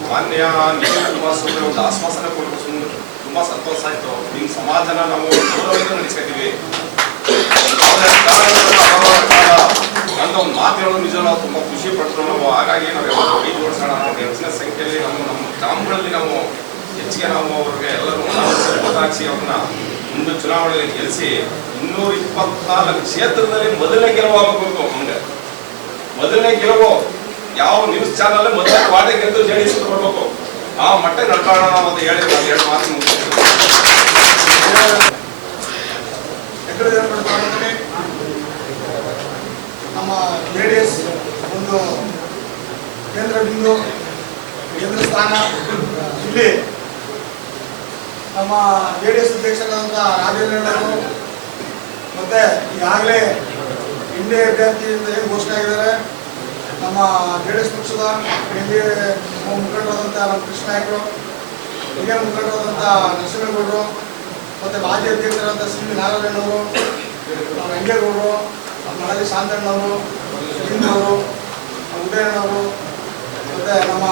ಮಾನ್ಯ ನಿವಾಸ ಒಂದು ಆಶ್ವಾಸನೆ ಕೊಟ್ಟು ತುಂಬಾ ಸಂತೋಷ ಆಯ್ತು. ನಿಮ್ಮ ಸಮಾಜನ ನಾವು ಗೌರವದಿಂದ ನಡೆಸ್ಕೊತೀವಿ ಅಂತ ಒಂದು ಮಾತು ಹೇಳೋದು ನಿಜ ನಾವು ತುಂಬಾ ಖುಷಿ ಪಡ್ತೇವೆ ನಾವು. ಹಾಗಾಗಿ ನಾವು ಕೈ ಜೋಡಿಸೋಣ. ಹೆಚ್ಚಿನ ಸಂಖ್ಯೆಯಲ್ಲಿ ನಮ್ಮ ಗ್ರಾಮಗಳಲ್ಲಿ ನಾವು ಹೆಚ್ಚಿಗೆ ನಾವು ಅವ್ರಿಗೆ ಎಲ್ಲರೂ ಹಾಕಿಸಿ ಅವ್ರನ್ನ ಮುಂದೆ ಚುನಾವಣೆಯಲ್ಲಿ ಗೆಲ್ಲಿಸಿ 224 ಕ್ಷೇತ್ರದಲ್ಲಿ ಮೊದಲನೇ ಗೆಲುವು ಆಗಬೇಕು. ನಮ್ಗೆ ಮೊದಲನೇ ಗೆಲುವು ಯಾವ ನ್ಯೂಸ್ ಚಾನಲ್ ಮೊದಲನೇ ವಾರ್ಡೆ ಗೆದ್ದು JDS ಕೊಡ್ಬೇಕು. ಆ ಮಟ್ಟಕ್ಕೆ ನಡ್ಕೊಳ್ಳೋಣ ಅಂತ ಹೇಳಿ ನಾವು 2 ಮಾತು ನಮ್ಮ JDS ಒಂದು ಕೇಂದ್ರ ಬಿಂದು ಕೇಂದ್ರ ಸ್ಥಾನ. ಇಲ್ಲಿ ನಮ್ಮ JDS ಅಧ್ಯಕ್ಷರಾದಂಥ ರಾಜೇಂದ್ರನವರು ಮತ್ತೆ ಈಗಾಗಲೇ ಇಂಡಿಯಾ ಅಭ್ಯರ್ಥಿ ಅಂತ ಏನು ಘೋಷಣೆ ಆಗಿದ್ದಾರೆ. ನಮ್ಮ JDS ಪಕ್ಷದ ಇಂಡಿಯಾ ಮುಖಂಡರಾದಂಥ ನಮ್ಮ ಕೃಷ್ಣ ನಾಯ್ಕರು, ಹಿರಿಯ ಮುಖಂಡರಾದಂಥ ನರಸಿಂಹೇಗೌಡರು, ಮತ್ತು ಮಾಜಿ ಅಧ್ಯಕ್ಷರಾದಂಥ CV ನಾರಾಯಣವರು, ನಮ್ಮ ವೆಂಕೇಗೌಡರು, ಮಳಲಿ ಶಾಂತಣ್ಣವರು, ಅವರು, ಉದಯಣ್ಣವರು, ಮತ್ತು ನಮ್ಮ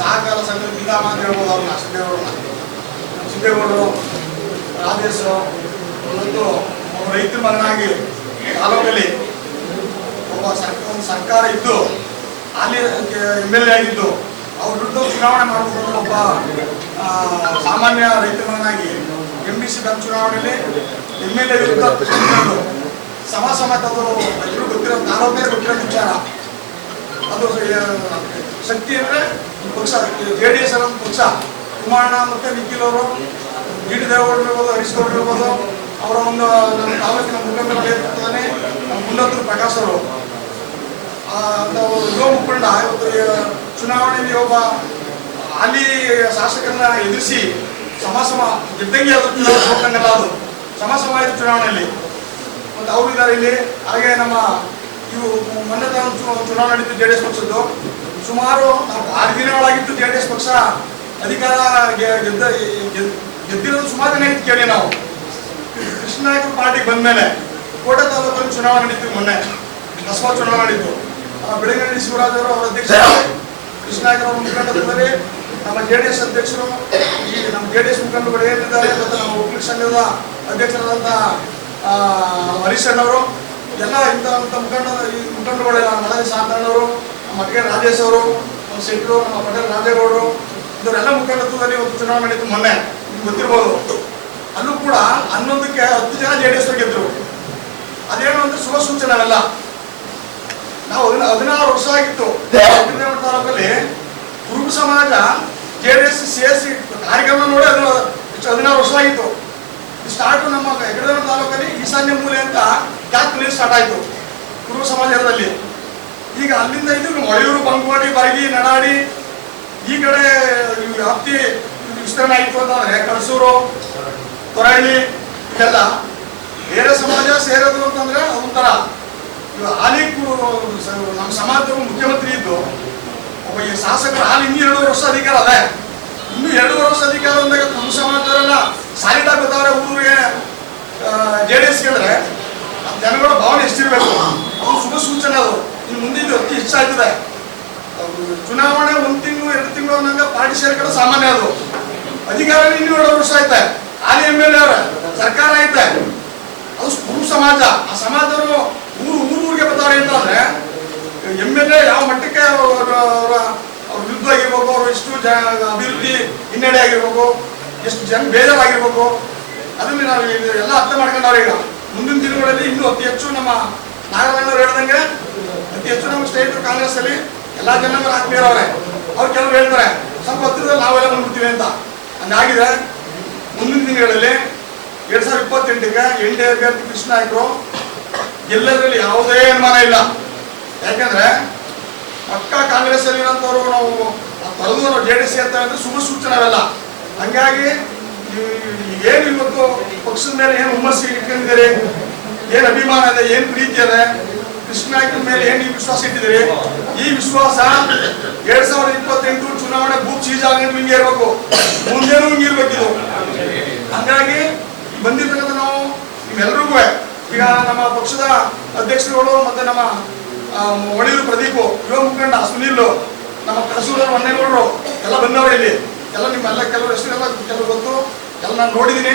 ಸಹಕಾರ ಸಂಘದ ಪಿತಾಮ ಅಂತ ಹೇಳ್ಬೋದು ಅವ್ರನ್ನ ಸಿದ್ದೇಗೌಡರು, ರಾಜೇಶರು. ಇವತ್ತು ರೈತರ ಮಗನಾಗಿ ತಾಲೂಕಲ್ಲಿ ಒಂದು ಸರ್ಕಾರ ಇದ್ದು ಅಲ್ಲಿ MLA ಆಗಿದ್ದು ಅವ್ರ ವಿರುದ್ಧ ಚುನಾವಣೆ ಮಾಡಬೇಕು. ಒಬ್ಬ ಸಾಮಾನ್ಯ ರೈತ ಮಗನಾಗಿ MBC ಬ್ಯಾಂಕ್ ಚುನಾವಣೆಯಲ್ಲಿ MLA ವಿರುದ್ಧ ಸಮಾಸಮತ ಅದು ಎಲ್ಲರೂ ಗೊತ್ತಿರೋ ತಾಲೂಕೇ ಗೊತ್ತಿರೋ ವಿಚಾರ. ಅದು ಶಕ್ತಿ ಅಂದರೆ ಪಕ್ಷ JDS ಅನ್ನೋ ಪಕ್ಷ. ಕುಮಾರಣ್ಣ ಮತ್ತು ನಿಖಿಲ್ ಅವರು, GD ದೇವೇಗೌಡರು ಇರ್ಬೋದು, ಹರೀಶ್ ಗೌಡರು ಇರ್ಬೋದು, ಅವರ ಒಂದು ನಮ್ಮ ತಾಲೂಕಿನ ಮುಖಂಡರ ನೇತೃತ್ವದಲ್ಲಿ ಮುನ್ನೂರು ಪ್ರಕಾಶ್ ಅವರು ಅಂತ ಯುವ ಮುಖಂಡ ಇವತ್ತು ಚುನಾವಣೆಯಲ್ಲಿ ಒಬ್ಬ ಹಾಲಿ ಶಾಸಕರನ್ನ ಎದುರಿಸಿ ಸಮಾಸಮ ಗೆದ್ದಂಗೆ ಅದು ಚುನಾವಣೆ ಅದು ಸಮಾಸಮ ಆಯಿತು ಚುನಾವಣೆಯಲ್ಲಿ. ಮತ್ತು ಅವರು ಇದ್ದಾರೆ ಇಲ್ಲಿ. ಹಾಗೆ ನಮ್ಮ ಇವು ಮೊನ್ನೆ ಚುನಾವಣೆ ನಡೀತು JDS ಪಕ್ಷದ್ದು. ಸುಮಾರು 6 ದಿನಗಳಾಗಿತ್ತು JDS ಪಕ್ಷ ಅಧಿಕಾರ ಗೆದ್ದಿರೋದು ಸುಮಾರು ದಿನ ಇತ್ತು ಕೇಳಿ. ನಾವು ಕೃಷ್ಣ ನಾಯ್ಕರು ಪಾರ್ಟಿಗೆ ಬಂದ ಮೇಲೆ ಕೋಟೆ ತಾಲೂಕಲ್ಲಿ ಚುನಾವಣೆ ನಡೀತು. ಮೊನ್ನೆ ಲೋಕಸಭಾ ಚುನಾವಣೆ ನಡೀತು. ಬೆಳಗನಹಳ್ಳಿ ಶಿವರಾಜ್ ಅವರು ಅವರ ಅಧ್ಯಕ್ಷರು, ಕೃಷ್ಣ ನಾಯ್ಕರ ಮುಖಂಡತ್ವದಲ್ಲಿ ನಮ್ಮ JDS ಅಧ್ಯಕ್ಷರು, ನಮ್ಮ JDS ಮುಖಂಡರುಗಳು ಏನಿದ್ದಾರೆ ಮತ್ತು ನಮ್ಮ ಒಕ್ಕಲಿಗ ಸಂಘದ ಅಧ್ಯಕ್ಷರಾದಂಥ ಹರೀಶ್ ಅಣ್ಣವರು ಎಲ್ಲ ಇಂಥ ಮುಖಂಡರುಗಳೆಲ್ಲ ಮಳಲಿ ಶಾಂತಣ್ಣವರು, ನಮ್ಮ ಅಟ್ಗೆ ರಾಜೇಶ್ ಅವರು, ನಮ್ಮ ಶೆಟ್ಟರು, ನಮ್ಮ ಪಟೇಲ್ ರಾಜೇಗೌಡರು, ಇವರೆಲ್ಲ ಮುಖಂಡತ್ವದಲ್ಲಿ ಒಂದು ಚುನಾವಣೆ ನಡೀತು ಮೊನ್ನೆ. ನಿಮ್ಗೆ ಗೊತ್ತಿರ್ಬೋದು. ಅಲ್ಲೂ ಕೂಡ 11ಕ್ಕೆ 10 ಜನ JDS ಗೆದ್ದರು. ಅದೇನು ಅಂದ್ರೆ ಶುಭ ಸೂಚನೆ ಅವೆಲ್ಲ. ನಾವು 16 ವರ್ಷ ಆಗಿತ್ತು ತಾಲೂಕಲ್ಲಿ ಕುರುಬ ಸಮಾಜ JDS ಸೇರಿಸಿ ಕಾರ್ಯಕ್ರಮ ನೋಡಿ ಅದು 16 ವರ್ಷ ಆಗಿತ್ತು. ಸ್ಟಾರ್ಟ್ ನಮ್ಮ ಹೆಗ್ಗಡದೇವರ ತಾಲೂಕಲ್ಲಿ ಈಶಾನ್ಯ ಮೂಲೆ ಅಂತ ಕ್ಯಾತ್ ಸ್ಟಾರ್ಟ್ ಆಯಿತು ಕುರುಬ ಸಮಾಜದಲ್ಲಿ. ಈಗ ಅಲ್ಲಿಂದ ಇದು ಮೊಳೆಯೂರು, ಬಂಕವಾಡಿ, ಬರಗಿ, ನಡಾಡಿ ಈ ಕಡೆ ವ್ಯಾಪ್ತಿ ವಿಸ್ತರಣೆ ಆಯಿತು ಅಂತಂದ್ರೆ ಕಳಸೂರು, ತೊರಹಳ್ಳಿ ಇದೆಲ್ಲ ಬೇರೆ ಸಮಾಜ ಸೇರೋದು ಅಂತಂದ್ರೆ ಒಂಥರ. ಇವಾಗ ಹಾಲಿ ನಮ್ಮ ಸಮಾಜದ ಮುಖ್ಯಮಂತ್ರಿ ಇದ್ದು ಒಬ್ಬ ಈ ಶಾಸಕರು ಹಾಲಿ ಇನ್ನೂ 2 ವರ್ಷ ಅಧಿಕಾರ ಅದೇ. ಇನ್ನೂ 2 ವರ್ಷ ಅಧಿಕಾರ ಅಂದಾಗ ನಮ್ಮ ಸಮಾಜದವರೆಲ್ಲ ಸಾಲಿಡ್ ಆಗಿ ಗೊತ್ತವ್ರೆ ಊರಿಗೆ JDS ಗೆದ್ರೆ ಜನಗಳ ಭಾವನೆ ಎಷ್ಟಿರ್ಬೇಕು. ಅದು ಶುಭ ಸೂಚನೆ. ಅದು ಇನ್ನು ಮುಂದೆ ಇದು ಅತಿ ಹೆಚ್ಚಾಗ್ತದೆ. ಚುನಾವಣೆ 1 ತಿಂಗಳು 2 ತಿಂಗಳು ಅನ್ನಂಗ ಪಾರ್ಟಿ ಸೇರ್ಕೊಳ್ಳೋ ಸಾಮಾನ್ಯ. ಅದು ಅಧಿಕಾರ ಇನ್ನೂ 2 ವರ್ಷ ಐತೆ. ಹಾಲಿ MLA ಅವ್ರೆ, ಸರ್ಕಾರ ಐತೆ. ಅದು ಕುರುಬ ಸಮಾಜ. ಆ ಸಮಾಜದವರು ಊರಿಗೆ ಬರ್ತಾರೆ ಅಂತಂದ್ರೆ MLA ಯಾವ ಮಟ್ಟಕ್ಕೆ ಅವ್ರ ವಿರುದ್ಧ ಆಗಿರ್ಬೇಕು, ಅವ್ರು ಎಷ್ಟು ಅಭಿವೃದ್ಧಿ ಹಿನ್ನಡೆ ಆಗಿರ್ಬೇಕು, ಎಷ್ಟು ಜನ ಬೇಜಾರಾಗಿರ್ಬೇಕು, ಅದನ್ನ ನಾವು ಎಲ್ಲ ಅರ್ಥ ಮಾಡ್ಕೊಂಡವ್ರೆ. ಈಗ ಮುಂದಿನ ದಿನಗಳಲ್ಲಿ ಇನ್ನೂ ಅತಿ ಹೆಚ್ಚು ನಮ್ಮ ನಾಗರಾಜನವ್ರು ಹೇಳ್ದಂಗೆ ಅತಿ ಹೆಚ್ಚು ನಮ್ಮ ಸ್ಟೇಟ್ ಕಾಂಗ್ರೆಸ್ ಅಲ್ಲಿ ಎಲ್ಲ ಜನಾಂಗರ ಆತ್ಮೀಯರವ್ರೆ. ಅವ್ರು ಕೆಲವರು ಹೇಳ್ತಾರೆ ಸ್ವಲ್ಪ ಹತ್ತಿರದಲ್ಲಿ ನಾವೆಲ್ಲ ಬಂದ್ಬಿಡ್ತೀವಿ ಅಂತ. ಹಂಗಾಗಿದೆ ಮುಂದಿನ ದಿನಗಳಲ್ಲಿ 2028ಕ್ಕೆ NDA ಅಭ್ಯರ್ಥಿ ಕೃಷ್ಣ ನಾಯ್ಕರು ಗೆಲ್ಲೋದ್ರಲ್ಲಿ ಯಾವುದೇ ಅನುಮಾನ ಇಲ್ಲ. ಯಾಕಂದ್ರೆ ಪಕ್ಕ ಕಾಂಗ್ರೆಸ್ ಅಲ್ಲಿ ಇರೋಂಥವ್ರು ನಾವು ತೊರೆದು ನಾವು JDS ಸೇರ್ತಾರೆ ಅಂದ್ರೆ ಶುಭ ಸೂಚನೆ ಅವೆಲ್ಲ. ಹಂಗಾಗಿ ಏನು ಇವತ್ತು ಪಕ್ಷದ ಮೇಲೆ ಏನು ಹುಮ್ಮಸ್ಸು ಇಟ್ಕೊಂಡಿದ್ದೀರಿ, ಏನು ಅಭಿಮಾನ ಇದೆ, ಏನು ಪ್ರೀತಿ ಇದೆ, ಕೃಷ್ಣ ನಾಯಕನ ಮೇಲೆ ಏನು ವಿಶ್ವಾಸ ಇಟ್ಟಿದ್ದೀರಿ, ಈ ವಿಶ್ವಾಸ 2028 ಚುನಾವಣೆ ಬೂತ್ ಸೀಜ್ ಆಗಂಟು ಹಿಂಗೆ ಇರಬೇಕು, ಮುಂದೇನು ಹಿಂಗೆ ಇರ್ಬೇಕು ಇದು. ಹಂಗಾಗಿ ಬಂದಿರ್ತಕ್ಕಂಥ ನಾವು ನಿಮ್ಮೆಲ್ರಿಗೂ ಈಗ ನಮ್ಮ ಪಕ್ಷದ ಅಧ್ಯಕ್ಷರುಗಳು ಮತ್ತೆ ನಮ್ಮ ಒಳಿಯೂರು ಪ್ರದೀಪ್, ಯುವ ಮುಖಂಡ ಸುನೀಲ್, ನಮ್ಮ ಕಸೂರ ಹೊನ್ನೇಗೌಡರು ಎಲ್ಲ ಬಂದವರು ಇಲ್ಲಿ ಎಲ್ಲ ನಿಮ್ಮೆಲ್ಲ ಕೆಲವರು ಹೆಸರೆಲ್ಲ ಕೆಲವರು ಗೊತ್ತು, ಎಲ್ಲ ನಾನು ನೋಡಿದ್ದೀನಿ,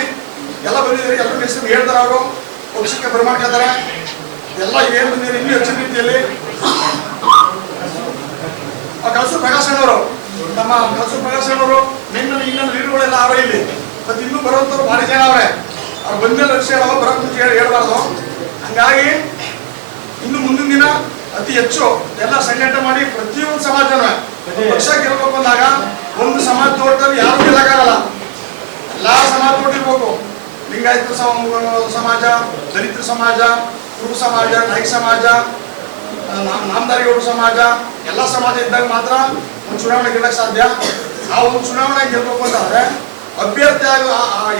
ಎಲ್ಲ ಬಂದಿದ್ದೀರಿ, ಎಲ್ಲರ ಹೆಸರು ಹೇಳ್ತಾರೆ, ಅವರು ಪಕ್ಷಕ್ಕೆ ಬರಮಾಡ್ಕೊತಾರೆ ಎಲ್ಲ ಏನು ಬಂದಿದ್ದೀರಿ ಇನ್ನೂ ಹೆಚ್ಚಿನ ರೀತಿಯಲ್ಲಿ. ಕಳಸೂರು ಪ್ರಕಾಶಣ್ಣವರು, ನಮ್ಮ ಕಳಸೂರು ಪ್ರಕಾಶಣ್ಣವರು ನಿನ್ನಲ್ಲಿ ಇನ್ನೊಂದು ಲೀಡರ್ಗಳೆಲ್ಲ ಅವರೇ ಇಲ್ಲಿ, ಮತ್ತೆ ಇನ್ನೂ ಬರುವಂಥವ್ರು ಭಾರಿ ಜನ ಅವರೇ, ಅವ್ರು ಬಂದ್ಮೇಲೆ ವಿಷಯ ಬರೋಕ್ ಮುಂಚೆ ಹೇಳ್ಬಾರ್ದು. ಹಂಗಾಗಿ ಇನ್ನು ಮುಂದಿನ ದಿನ ಅತಿ ಹೆಚ್ಚು ಎಲ್ಲ ಸಂಘಟನೆ ಮಾಡಿ ಪ್ರತಿಯೊಂದು ಸಮಾಜನೂ ಪಕ್ಷ ಗೆಲ್ಲಬೇಕು ಅಂದಾಗ ಒಂದು ಸಮಾಜ ತೋಟದಲ್ಲಿ ಯಾರು ಗೆಲ್ಲಕ್ಕಾಗಲ್ಲ, ಎಲ್ಲಾ ಸಮಾಜ ತೋಟಿರ್ಬೇಕು. ಲಿಂಗಾಯತ ಸಮಾಜ, ದಲಿತ ಸಮಾಜ, ಕುರುಬ ಸಮಾಜ, ನಾಯ್ಕ ಸಮಾಜ, ನಾಮದಾರಿಗೌಡ ಸಮಾಜ, ಎಲ್ಲ ಸಮಾಜ ಇದ್ದಾಗ ಮಾತ್ರ ಒಂದು ಚುನಾವಣೆ ಗೆಲ್ಲಕ್ಕೆ ಸಾಧ್ಯ. ಆ ಒಂದು ಚುನಾವಣೆ ಗೆಲ್ಲಬೇಕು ಅಂತಂದ್ರೆ ಅಭ್ಯರ್ಥಿ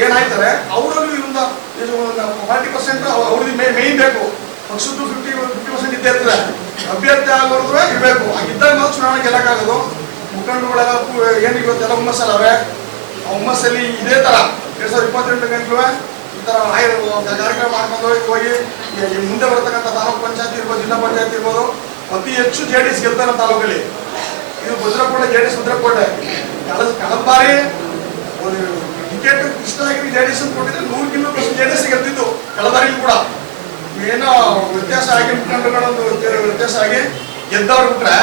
ಏನಾಯ್ತಾರೆ ಅವರಲ್ಲಿ ಒಂದು 40% ಅವ್ರಿಗೆ ಮೇಯ್ನ್ ಬೇಕು. ಪಕ್ಷದ್ದು 50% ಇದ್ದೇ ಇರ್ತದೆ, ಅಭ್ಯರ್ಥಿ ಆಗೋರ್ದು ಇರಬೇಕು. ಹಾಗಿದ್ದಾಗ ಮಾತ್ರ ಚುನಾವಣೆ ಗೆಲ್ಲಕ್ಕಾಗೋದು. ಮುಖಂಡರುಗಳೆಲ್ಲ ಏನು ಇವತ್ತೆಲ್ಲ ಹುಮ್ಮಸ್ಸಲ್ಲವೆ, ಆ ಹುಮ್ಮಸ್ಸಲ್ಲಿ ಇದೇ ಥರ 2028 ಗಂಟಲು ಈ ಥರ ಕಾರ್ಯಕ್ರಮ ಮಾಡ್ಕೊಂಡು ಹೋಗಿ ಮುಂದೆ ಬರ್ತಕ್ಕಂಥ ತಾಲೂಕು ಪಂಚಾಯತಿ ಇರ್ಬೋದು, ಜಿಲ್ಲಾ ಪಂಚಾಯತಿ ಇರ್ಬೋದು, ಅತಿ ಹೆಚ್ಚು JDS ಗೆಲ್ತಾರೆ ತಾಲೂಕಲ್ಲಿ. ಇದು ಭದ್ರಕೋಟೆ, JDS ಭದ್ರಕೋಟೆ. ಕಳೆದ ಬಾರಿ ಒಂದು ಟಿಕೆಟ್ ಕೃಷ್ಣಗಿರಿ JDS ಅಂತ ಕೊಟ್ಟಿದ್ರೆ 100% JDS ಗೆಲ್ತಿದ್ದು ಕಳೆದ ಬಾರಿ ಕೂಡ. ಏನೋ ವ್ಯತ್ಯಾಸ ಆಗಿ ಮುಖಂಡಗಳೊಂದು ವ್ಯತ್ಯಾಸ ಆಗಿ ಗೆದ್ದವ್ರು ಬಿಟ್ರೆ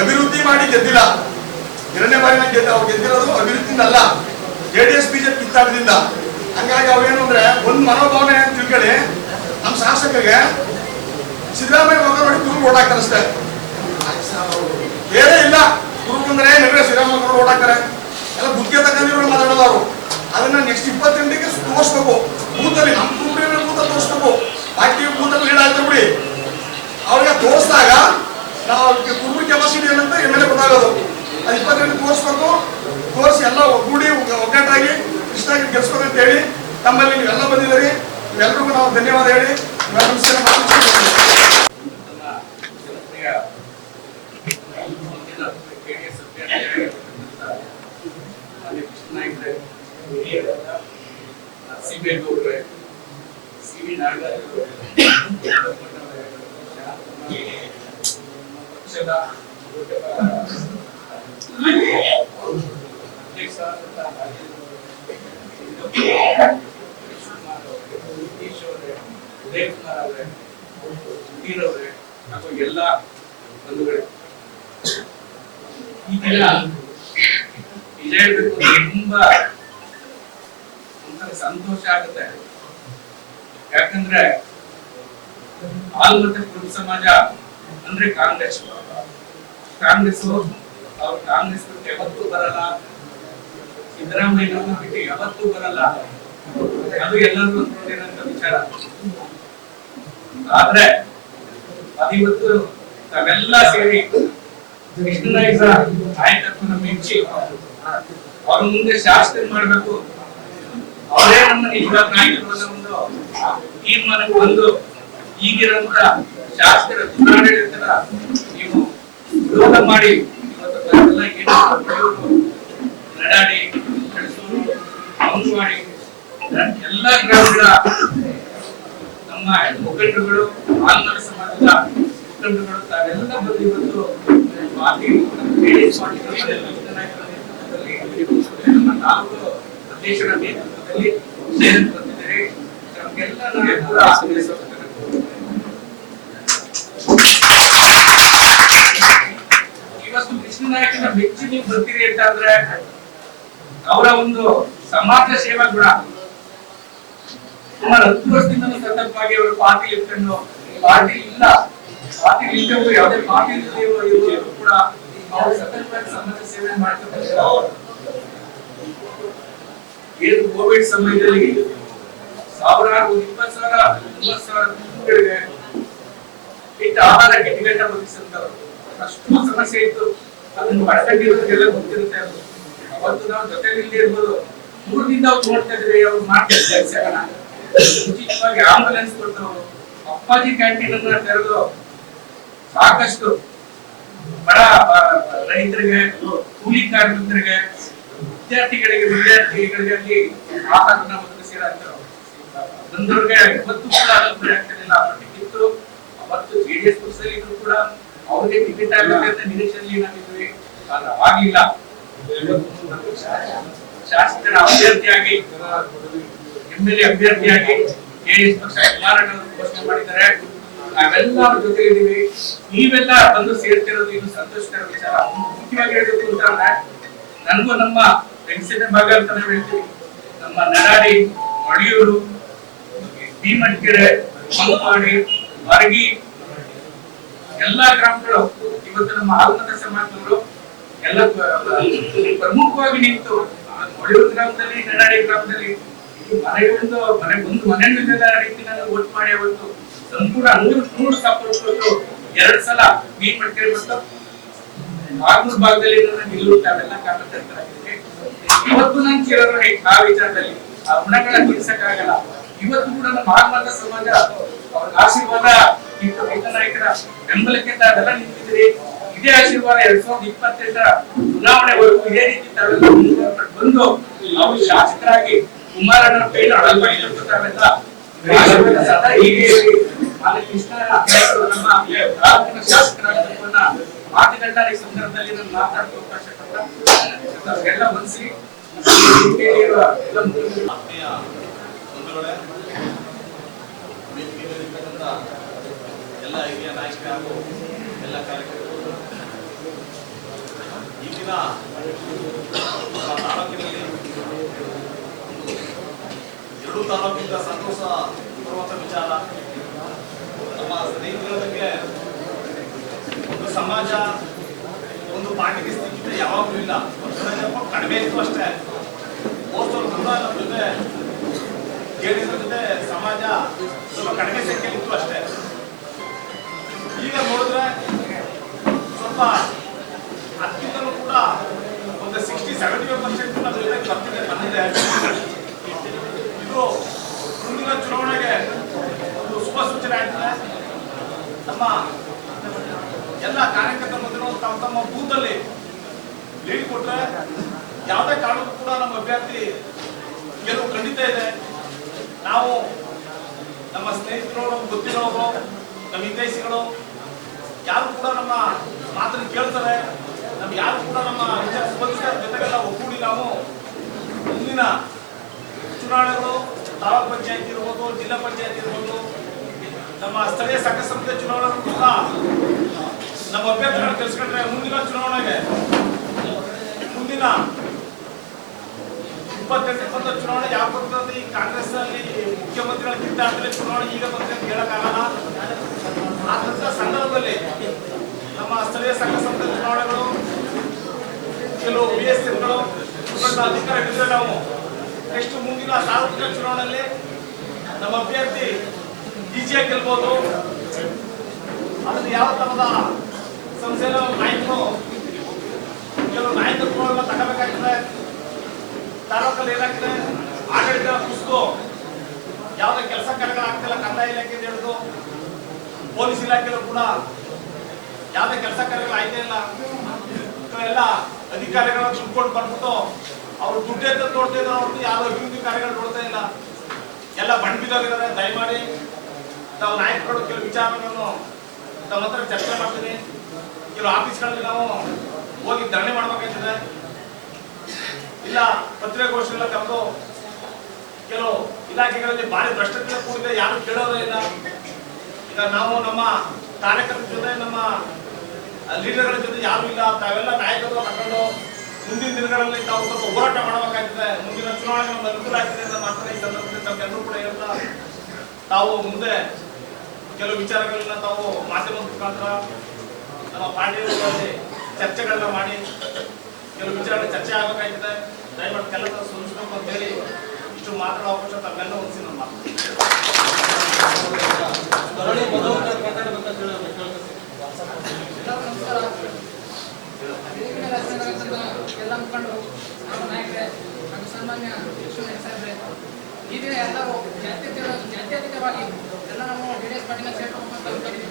ಅಭಿವೃದ್ಧಿ ಮಾಡಿ ಗೆದ್ದಿಲ್ಲ. 2ನೇ ಬಾರಿ ಅವ್ರು ಗೆದ್ದಿರೋದು ಅಭಿವೃದ್ಧಿಯಿಂದಲ್ಲ, JDS BJP ಕಿತ್ತಾಟದಿಂದ. ಹಂಗಾಗಿ ಅವೇನು ಅಂದ್ರೆ ಒಂದು ಮನೋಭಾವನೆ ಅಂತ ತಿಳ್ಕೊಳ್ಳಿ, ನಮ್ಮ ಶಾಸಕರಿಗೆ ಸಿದ್ದರಾಮಯ್ಯ ಮಗ ನೋಡಿ ಕುರುಬು ಓಟ್ ಹಾಕ್ತಾರೆ ಅಷ್ಟೇ, ಬೇರೆ ಇಲ್ಲ. ಕುರುಬು ಅಂದ್ರೆ ನಗರ ಸಿದ್ದರಾಮಯ್ಯ ಮಗ ಓಟ್ ಹಾಕ್ತಾರೆ, ಎಲ್ಲ ಬುದ್ಧಿ ತಗೊಂಡಿರೋ ಮಾತಾಡೋದು. ಅದನ್ನ ನೆಕ್ಸ್ಟ್ 28ಗೆ ತೋರಿಸ್ಬೇಕು ಬೂತಲ್ಲಿ, ನಮ್ಮ ಕುರುಬರಿಗೆ ಬೂತಲ್ಲಿ ತೋರಿಸ್ಬೇಕು. ಬಾಕಿ ಬೂತಲ್ಲಿ ಲೀಡ್ ಆಗ್ತಾ ಬಿಡಿ, ಅವ್ರಿಗೆ ತೋರಿಸಿದಾಗ ನಾವು ಕುರುಬರಿ ಕೆಪಾಸಿಟಿ ಏನಂತ MLA ಗೊತ್ತಾಗೋದು. ಅದು 28 ತೋರಿಸ್ಬೇಕು. ತೋರಿಸಿ ಎಲ್ಲ ಒಗ್ಗೂಡಿ ಒಗ್ಗಟ್ಟಾಗಿ ಕೃಷ್ಣಗಿರಿ ಗೆಲ್ಸ್ಬೇಕು ಅಂತ ಹೇಳಿ ತಮ್ಮಲ್ಲಿ ನೀವೆಲ್ಲ ಬಂದಿದ್ದೀರಿ. ಇವೆಲ್ಲರಿಗೂ ನಾವು ಧನ್ಯವಾದ ಹೇಳಿ ಎಲ್ಲ ಬಂಧುಗಳೇ, ಈ ದಿನ ನಿಜ ಹೇಳ್ಬೇಕು ತುಂಬಾ ಒಂಥರ ಸಂತೋಷ ಆಗುತ್ತೆ. ಯಾಕಂದ್ರೆ ಆಲ್ಮಟ್ಟ ಕುರುಬ ಸಮಾಜ ಅಂದ್ರೆ ಕಾಂಗ್ರೆಸ್ ಅವ್ರು ಕಾಂಗ್ರೆಸ್ ಬಿಟ್ಟು ಯಾವತ್ತೂ ಬರಲ್ಲ, ಸಿದ್ದರಾಮಯ್ಯನವ್ರನ್ನ ಬಿಟ್ಟು ಯಾವತ್ತೂ ಬರಲ್ಲ, ಅದು ಎಲ್ಲರೂ ಅಂದ್ಕೊಂಡಿರೋಂಥ ವಿಚಾರ. ಆದ್ರೆ ಅದಿವತ್ತು ನಾವೆಲ್ಲ ಸೇರಿ ಕೃಷ್ಣನಾಯಕರ ನಾಯಕತ್ವನ ಮೆಚ್ಚಿ ಅವ್ರ ಮುಂದೆ ಶಾಸಕರು ಮಾಡ್ಬೇಕು, ಅವರೇ ನಮ್ಮ ನಿಜವಾದ ನಾಯಕತ್ವದ ಒಂದು ತೀರ್ಮಾನಕ್ಕೆ ಬಂದು ಈಗಿರುವಂತ ಶಾಸಕರ ದುರಾಡಳಿತದ ನೀವು ವಿರೋಧ ಮಾಡಿ ಇವತ್ತು ನಡಾಡಿ, ಕಳಸೂರು, ಅಂಗನವಾಡಿ ಎಲ್ಲ ಗ್ರಾಮಗಳ ನಮ್ಮ ಮುಖಂಡರುಗಳು, ಆಲ್ಮರ ಸಮಾಜದ ಮುಖಂಡರುಗಳು ತಾವೆಲ್ಲ ಬಂದು ಇವತ್ತು ನಮ್ಮ ತಾಲೂಕು ಅಧ್ಯಕ್ಷರ ನೇತೃತ್ವದಲ್ಲಿ ಬಂದಿದ್ದಾರೆ. ನಮಗೆಲ್ಲ ನಾಯಕರ ಇವತ್ತು ಕೃಷ್ಣನಾಯಕನ ಮೆಚ್ಚಿ ನೀವು ಬರ್ತೀರಿ ಅಂತ ಅಂದ್ರೆ ಅವರ ಒಂದು ಸಮಾಜ ಸೇವಾ ಗುಣ. ಸುಮಾರು 10 ವರ್ಷದಿಂದ ಸತತವಾಗಿ ಅವರು ಪಾರ್ಟಿ ಇಟ್ಕೊಂಡು, ಪಾರ್ಟಿ ಇಲ್ಲ, ಪಾರ್ಟಿ ಇಲ್ಲದವರು ಯಾವುದೇ ಪಾರ್ಟಿ ಇವರು ಕೂಡ ಅವರು ಸತತವಾಗಿ ಸಮಾಜ ಸೇವೆ ಮಾಡ್ತಾರೆ. ಏನು ಕೋವಿಡ್ ಸಮಯದಲ್ಲಿ ಸಾವಿರಾರು 20,000 30,000 ಕುಟುಂಬಗಳಿಗೆ ಇಟ್ಟು ಆಹಾರ ಗಿಟ್ಟಿಗಟ್ಟ ಒದಗಿಸಿದಂತವ್ರು. ಅಷ್ಟು ಸಮಸ್ಯೆ ಇತ್ತು, ಅದನ್ನು ಬಡತಟ್ಟಿರೋದಕ್ಕೆಲ್ಲ ಗೊತ್ತಿರುತ್ತೆ. ಅವತ್ತು ನಾವು ಜೊತೆಲಿ ಇರ್ಬೋದು, ದೂರದಿಂದ ಅವ್ರು ನೋಡ್ತಾ ಇದ್ರೆ ಅವ್ರು ಮಾಡ್ತಾ ಕೆಲಸಗಳನ್ನ ಉಚಿತವಾಗಿ ಆಂಬುಲೆನ್ಸ್ ಕೊಟ್ಟು ಅಪ್ಪಾಜಿ ಕ್ಯಾಂಟೀನ್ ಅನ್ನ ತೆರೆದು ಸಾಕಷ್ಟು ಬಡ ರೈತರಿಗೆ, ಕೂಲಿ ಕಾರ್ಮಿಕರಿಗೆ, ವಿದ್ಯಾರ್ಥಿಗಳಿಗೆ ಆಹಾರನ ಒದಗಿಸಿರೋ ಬಂದವ್ರಿಗೆ ಇವತ್ತು ಕೂಡ ಅನುಕೂಲ ಆಗ್ತಿರಲಿಲ್ಲ. ಟಿಕೆಟ್ ಅವತ್ತು ಜೆಡಿಎಸ್ ಪಕ್ಷದಲ್ಲಿ ಇದ್ರು ಕೂಡ ಅವ್ರಿಗೆ ಟಿಕೆಟ್ ಆಗುತ್ತೆ ಅಂತ ನಿರೀಕ್ಷೆಯಲ್ಲಿ ನಾವಿದ್ವಿ, ಆದ್ರೆ ಆಗಿಲ್ಲ. ಶಾಸಕರ ಅಭ್ಯರ್ಥಿಯಾಗಿ, MLA ಅಭ್ಯರ್ಥಿಯಾಗಿ ಜೆಡಿಎಸ್ ಪಕ್ಷ ಕುಮಾರಣ್ಣವರು ಘೋಷಣೆ ಮಾಡಿದ್ದಾರೆ. ನಾವೆಲ್ಲ ಅವ್ರ ಜೊತೆಗಿದ್ದೀವಿ. ನೀವೆಲ್ಲ ಬಂದು ಸೇರ್ತಿರೋದು ಇದು ಸಂತೋಷಕರ ವಿಚಾರ. ಮುಖ್ಯವಾಗಿ ಹೇಳಬೇಕು ಅಂತಂದ್ರೆ ನನಗೂ ನಮ್ಮ ವೆಂಕಟೇಶ್ವರ ಭಾಗ ಅಂತ ನಾವು ಹೇಳ್ತೀವಿ, ನಮ್ಮ ನರಾಡಿ, ಮಡಿಯೂರು, ಭೀಮಟ್ಕೆರೆ, ಮಂಗವಾಡಿ, ಮರಗಿ ಎಲ್ಲಾ ಗ್ರಾಮಗಳು ಇವತ್ತು ನಮ್ಮ ಆಲ್ಮತ ಸಮಾಜದವರು ಎಲ್ಲ ಪ್ರಮುಖವಾಗಿ ನಿಂತು ಮಡಿಯೂರು ಗ್ರಾಮದಲ್ಲಿ, ನರಾಡಿ ಗ್ರಾಮದಲ್ಲಿ ಮನೆ ರೀತಿಯಲ್ಲಿ ವೋಟ್ ಮಾಡಿ ಅವತ್ತು ಸಂಪೂರ್ಣ 100 ಸಪೋರ್ಟ್ ಕೊಟ್ಟು 2 ಸಲ ಭೀಮಟ್ಕೆರೆ ಮತ್ತು ಆರ್ನೂರು ಭಾಗದಲ್ಲಿ ನಿಲ್ಲುವ ಅವೆಲ್ಲ ಕಾರ್ಯಕರ್ತರಾಗಿದ್ದೀವಿ. ಇವತ್ತು ನನ್ ಕೇಳೋರು ಆ ವಿಚಾರದಲ್ಲಿ ಆ ಋಣಗಳ ತೀರ್ಸಕ್ಕಾಗಲ್ಲ. ಇವತ್ತು ಕೂಡ ನಮ್ಮ ಆಲ್ಮತ ಸಮಾಜ ಅವ್ರ ಆಶೀರ್ವಾದ ರೈತ ನಾಯಕರ ಬೆಂಬಲಕ್ಕೆ ತಾವೆಲ್ಲ ನಿಂತಿದ್ದೀರಿ. ಇದೇ ಆಶೀರ್ವಾದ 2028 ಚುನಾವಣೆವರೆಗೂ ಇದೇ ರೀತಿ ತಾವೆಲ್ಲ ಬಂದು ನಾವು ಶಾಸಕರಾಗಿ ಕುಮಾರಣ್ಣನ ಕೈಲಿ ಅಳವಡಿಸಿಕೊಂಡು ತಾವೆಲ್ಲ ಆಶೀರ್ವಾದ ಸದಾ ಹೀಗೆ ಕೃಷ್ಣ ನಮ್ಮ ತಾಲೂಕಿನ ಶಾಸಕರಾಗಿದ್ದನ್ನ ಮಾತುಗಳನ್ನ ಈ ಸಂದರ್ಭದಲ್ಲಿ ನಾನು ಮಾತಾಡೋ ಅವಕಾಶ ಕೊಟ್ಟ ಎಲ್ಲ ಮನಸ್ಸಿ ಆತ್ಮೀಯ ಬಂಧುಗಳೇ, ವೇದಿಕೆಯಲ್ಲಿರ್ತಕ್ಕಂಥ ಎಲ್ಲ ಹಿರಿಯ ನಾಯಕರು ಹಾಗೂ ಎಲ್ಲ ಕಾರ್ಯಕರ್ತರು, ಈಗಿನ ನಮ್ಮ ತಾಲೂಕಿನಲ್ಲಿ ಎರಡೂ ತಾಲೂಕಿಂದ ಸಂತೋಷ ಬರುವಂಥ ವಿಚಾರ. ನಮ್ಮ ಸ್ನೇಹಿತರ ಬಗ್ಗೆ ಒಂದು ಸಮಾಜ, ಒಂದು ಪಾರ್ಟಿಗೆ ಸ್ಥಿತಿ ಯಾವಾಗಲೂ ಇಲ್ಲ, ಸ್ವಲ್ಪ ಕಡಿಮೆ ಇತ್ತು ಅಷ್ಟೇ. ಹೋದವರು ಕೂಡ ನಮ್ಮ ಜೊತೆ ಜೆಡಿಎಸ್ ಜೊತೆ ಸಮಾಜ ಸ್ವಲ್ಪ ಕಡಿಮೆ ಸಂಖ್ಯೆಯಲ್ಲಿ ಇತ್ತು ಅಷ್ಟೇ. ಈಗ ನೋಡಿದ್ರೆ ಸ್ವಲ್ಪ ಅದಕ್ಕಿಂತಲೂ ಕೂಡ ಒಂದು 60-70% ನಮ್ಮ ಜೊತೆ ಬಂದಿದೆ. ಇದು ಮುಂದಿನ ಚುನಾವಣೆಗೆ ಒಂದು ಶುಭ ಸೂಚನೆ ಆಗ್ತದೆ. ನಮ್ಮ ಎಲ್ಲ ಕಾರ್ಯಕರ್ತರ ಮಧ್ಯೆ ತಮ್ಮ ತಮ್ಮ ಬೂತಲ್ಲಿ ಲೀಡ್ ಕೊಟ್ರೆ ಯಾವುದೇ ಕಾರಣಕ್ಕೂ ಕೂಡ ನಮ್ಮ ಅಭ್ಯರ್ಥಿ ಗೆಲುವು ಖಂಡಿತ ಇದೆ. ನಾವು ನಮ್ಮ ಸ್ನೇಹಿತರು, ನಮ್ಗೆ ಗೊತ್ತಿರೋರು, ನಮ್ಮ ಹಿತೈಷಿಗಳು ಯಾರು ಕೂಡ ನಮ್ಮ ಮಾತನ್ನು ಕೇಳ್ತಾರೆ. ನಮ್ಗೆ ಯಾರು ಕೂಡ ನಮ್ಮ ವಿಚಾರ ಸ್ಪಂದಿಸಿದ ಜೊತೆಗೆಲ್ಲ ಒಗ್ಗೂಡಿ ನಾವು ಮುಂದಿನ ಚುನಾವಣೆಗಳು, ತಾಲೂಕು ಪಂಚಾಯತ್ ಇರ್ಬೋದು, ಜಿಲ್ಲಾ ಪಂಚಾಯತ್ ಇರ್ಬೋದು, ನಮ್ಮ ಸ್ಥಳೀಯ ಸಂಘ ಸಂಸ್ಥೆ ಚುನಾವಣೆ ಕೂಡ ನಮ್ಮ ಅಭ್ಯರ್ಥಿಗಳನ್ನು ಕಳಿಸ್ಕೊಂಡ್ರೆ ಮುಂದಿನ ಚುನಾವಣೆಗೆ, ಮುಂದಿನ 28 ಚುನಾವಣೆ ಯಾವ ಬರ್ತದೆ, ಈ ಕಾಂಗ್ರೆಸ್ ಅಲ್ಲಿ ಮುಖ್ಯಮಂತ್ರಿಗಳ ಕಿತ್ತಾಟದಲ್ಲಿ ಚುನಾವಣೆ ಈಗ ಬರ್ತದೆ ಅಂತ ಹೇಳಕ್ಕಾಗಲ್ಲ. ಆದಂತ ಸಂದರ್ಭದಲ್ಲಿ ನಮ್ಮ ಸ್ಥಳೀಯ ಸಂಘ ಸಂಸ್ಥೆ ಚುನಾವಣೆಗಳು, ಕೆಲವು BSFಗಳು ಅಧಿಕಾರ ಹಿಡಿದ್ರೆ ನಾವು ನೆಕ್ಸ್ಟ್ ಮುಂದಿನ ಸಾರ್ವತ್ರಿಕ ಚುನಾವಣೆಯಲ್ಲಿ ನಮ್ಮ ಅಭ್ಯರ್ಥಿ ಈಜಿಯಾಗಿ ಗೆಲ್ಬಹುದು. ಅದನ್ನು ಯಾವ ತರದ ಸಂಸ್ಥೆಯ ನಾಯಕರು, ಕೆಲವು ನಾಯಕತ್ವಗಳನ್ನ ತಗೋಬೇಕಾಗ್ತದೆ. ತಾಲೂಕಲ್ಲಿ ಏನಾಗ್ತದೆ, ಆಡಳಿತ ಕುಸಿದು ಯಾವುದೇ ಕೆಲಸ ಕಾರ್ಯಗಳಾಗ್ತಿಲ್ಲ. ಕಂದಾಯ ಇಲಾಖೆಯಿಂದ ಹಿಡಿದು ಪೊಲೀಸ್ ಇಲಾಖೆಯಲ್ಲೂ ಕೂಡ ಯಾವುದೇ ಕೆಲಸ ಕಾರ್ಯಗಳು ಆಯ್ತಾ ಇಲ್ಲ. ಎಲ್ಲ ಅಧಿಕಾರಿಗಳನ್ನ ತುಂಬಿಕೊಂಡು ಬಂದ್ಬಿಟ್ಟು ಅವ್ರು ದುಡ್ಡು ಎತ್ತ ನೋಡ್ತಾ ಇದ್ದಾರೆ ಹೊರತು ಯಾವುದೋ ಅಭಿವೃದ್ಧಿ ಕಾರ್ಯಗಳು ನೋಡ್ತಾ ಇಲ್ಲ. ಎಲ್ಲ ಬಣ್ಣ ಬಿದ್ದೋಗಿದ್ದಾರೆ. ದಯಮಾಡಿ ನಾವು ನಾಯಕರು ಕೆಲವು ವಿಚಾರಗಳನ್ನು ತಮ್ಮ ಹತ್ರ ಚರ್ಚೆ ಮಾಡ್ತೀನಿ. ಕೆಲವು ಆಫೀಸ್ಗಳಲ್ಲಿ ನಾವು ಹೋಗಿ ಧರಣಿ ಮಾಡ್ಬೇಕಾಗ್ತದೆ, ಇಲ್ಲ ಪತ್ರಿಕಾಗೋಷ್ಠಿಗಳ ಕರೆದು ಕೆಲವು ಇಲಾಖೆಗಳಲ್ಲಿ ಭಾರಿ ಭ್ರಷ್ಟಾಚಾರ ಕೂಡಿದೆ, ಯಾರು ಕೇಳೋದೇ ಇಲ್ಲ. ಈಗ ನಾವು ನಮ್ಮ ಕಾರ್ಯಕರ್ತರ ಜೊತೆ, ನಮ್ಮ ಲೀಡರ್ಗಳ ಜೊತೆ ಯಾರು ಇಲ್ಲ. ತಾವೆಲ್ಲ ನಾಯಕತ್ವ ತಗೊಂಡು ಮುಂದಿನ ದಿನಗಳಲ್ಲಿ ತಾವು ಸ್ವಲ್ಪ ಹೋರಾಟ ಮಾಡಬೇಕಾಗ್ತದೆ. ಮುಂದಿನ ಚುನಾವಣೆ ನಮ್ಗೆ ಅನುಕೂಲ ಆಗ್ತದೆ ಅಂತ ಮಾತ್ರ ಈ ಸಂದರ್ಭದಲ್ಲಿ ತಮ್ಮೆಲ್ಲರೂ ಕೂಡ ಹೇಳ್ತಾ, ತಾವು ಮುಂದೆ ಕೆಲವು ವಿಚಾರಗಳನ್ನ ತಾವು ಮಾಧ್ಯಮದ ಮುಖಾಂತರ ನಮ್ಮ ಪಾರ್ಟಿಯಲ್ಲಿ ಚರ್ಚೆಗಳನ್ನ ಮಾಡಿ ಕೆಲವು ವಿಚಾರಗಳ ಚರ್ಚೆ ಆಗಬೇಕಾಗ್ತದೆ. ದಯಮಾಡಿ ಕೆಲಸ ಸೂಚಿಸಬೇಕು ಅಂತ ಹೇಳಿ ಇಷ್ಟು ಮಾತಾಡೋ ಅವಕಾಶ ತಮ್ಮೆಲ್ಲ ಹೊಂದಿಸಿ ನಮ್ಮ ಎಲ್ಲ ಮುಖಂಡರು, ನಮ್ಮ ನಾಯಕರೇ, ನಮ್ಮ ಸನ್ಮಾನ್ಯ ಸಾಹೇಬ್ರೆ, ಈಗ ಎಲ್ಲರೂ ಜಾತ್ಯತೀತವಾಗಿ ಎಲ್ಲ ನಾವು JDS ಪಾರ್ಟಿನ ಸೇರ್ಕೊಂಡು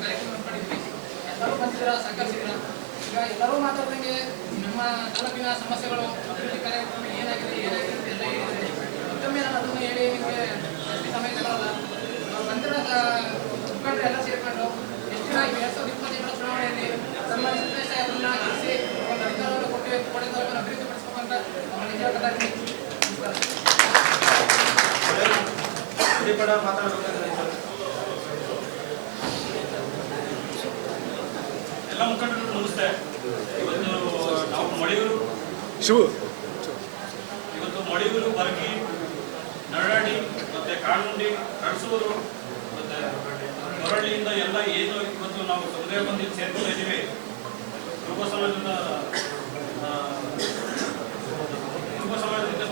ಕಾರ್ಯಕ್ರಮ ಮಾಡಿದ್ವಿ. ಎಲ್ಲರೂ ಬಂದಿದ್ದೀರಾ, ಸಹಕರಿಸಿದ್ದೀರಾ. ಈಗ ಎಲ್ಲರೂ ಮಾತಾಡ್ದಂಗೆ ನಮ್ಮ ತಾಲೂಕಿನ ಸಮಸ್ಯೆಗಳು, ಅಭಿವೃದ್ಧಿ ಕಾರ್ಯಕ್ರಮ ಏನಾಗಿದೆ ಎಲ್ಲ ಹೇಳಿದ್ರೆ ಮತ್ತೊಮ್ಮೆ ನಾನು ಅದನ್ನು ಹೇಳಿ ನಿಮಗೆ ಜಾಸ್ತಿ ಸಮಯ ತಗೊಳ್ಳಲ್ಲ. ಬಂದಿರೋ ಮುಖಂಡರು ಎಲ್ಲ ಸೇರ್ಕೊಂಡು ಎಷ್ಟು ದಿನ 2027 ಚುನಾವಣೆಯಲ್ಲಿ ಸನ್ಮಾನ್ಯ ಸಿದ್ದೇಶ್ ಸಾಹೇಬ್ರನ್ನ ಗೆಲ್ಲಿಸಿ ಒಂದು ಅಧಿಕಾರವನ್ನು ಕೊಟ್ಟು ಕೋಟೆ ತಾಲೂಕನ್ನು ಅಭಿವೃದ್ಧಿಪಡಿಸಬೇಕು ಅಂತ ನಮ್ಮ ನಿಜ ಹೇಳ್ತಾ ಎಲ್ಲ ಮುಖಂಡರು ನಮಸ್ತೆ. ಇವತ್ತು ನಾವು ಮಳೆಯೂರು, ಇವತ್ತು ಮಳೆಯೂರು, ಬರ್ಗಿ, ನರಳಾಡಿ ಮತ್ತೆ ಕಾಳುಂಡಿ, ಕಳಸೂರು ಮತ್ತೆ ಹೊರಳ್ಳಿಯಿಂದ ಎಲ್ಲ ಏನು ಇವತ್ತು ನಾವು ಸಮುದಾಯ ಬಂದು ಸೇರ್ಕೊಂಡಿದ್ದೀವಿ. ಕುರುಬ ಸಮಾಜದಿಂದ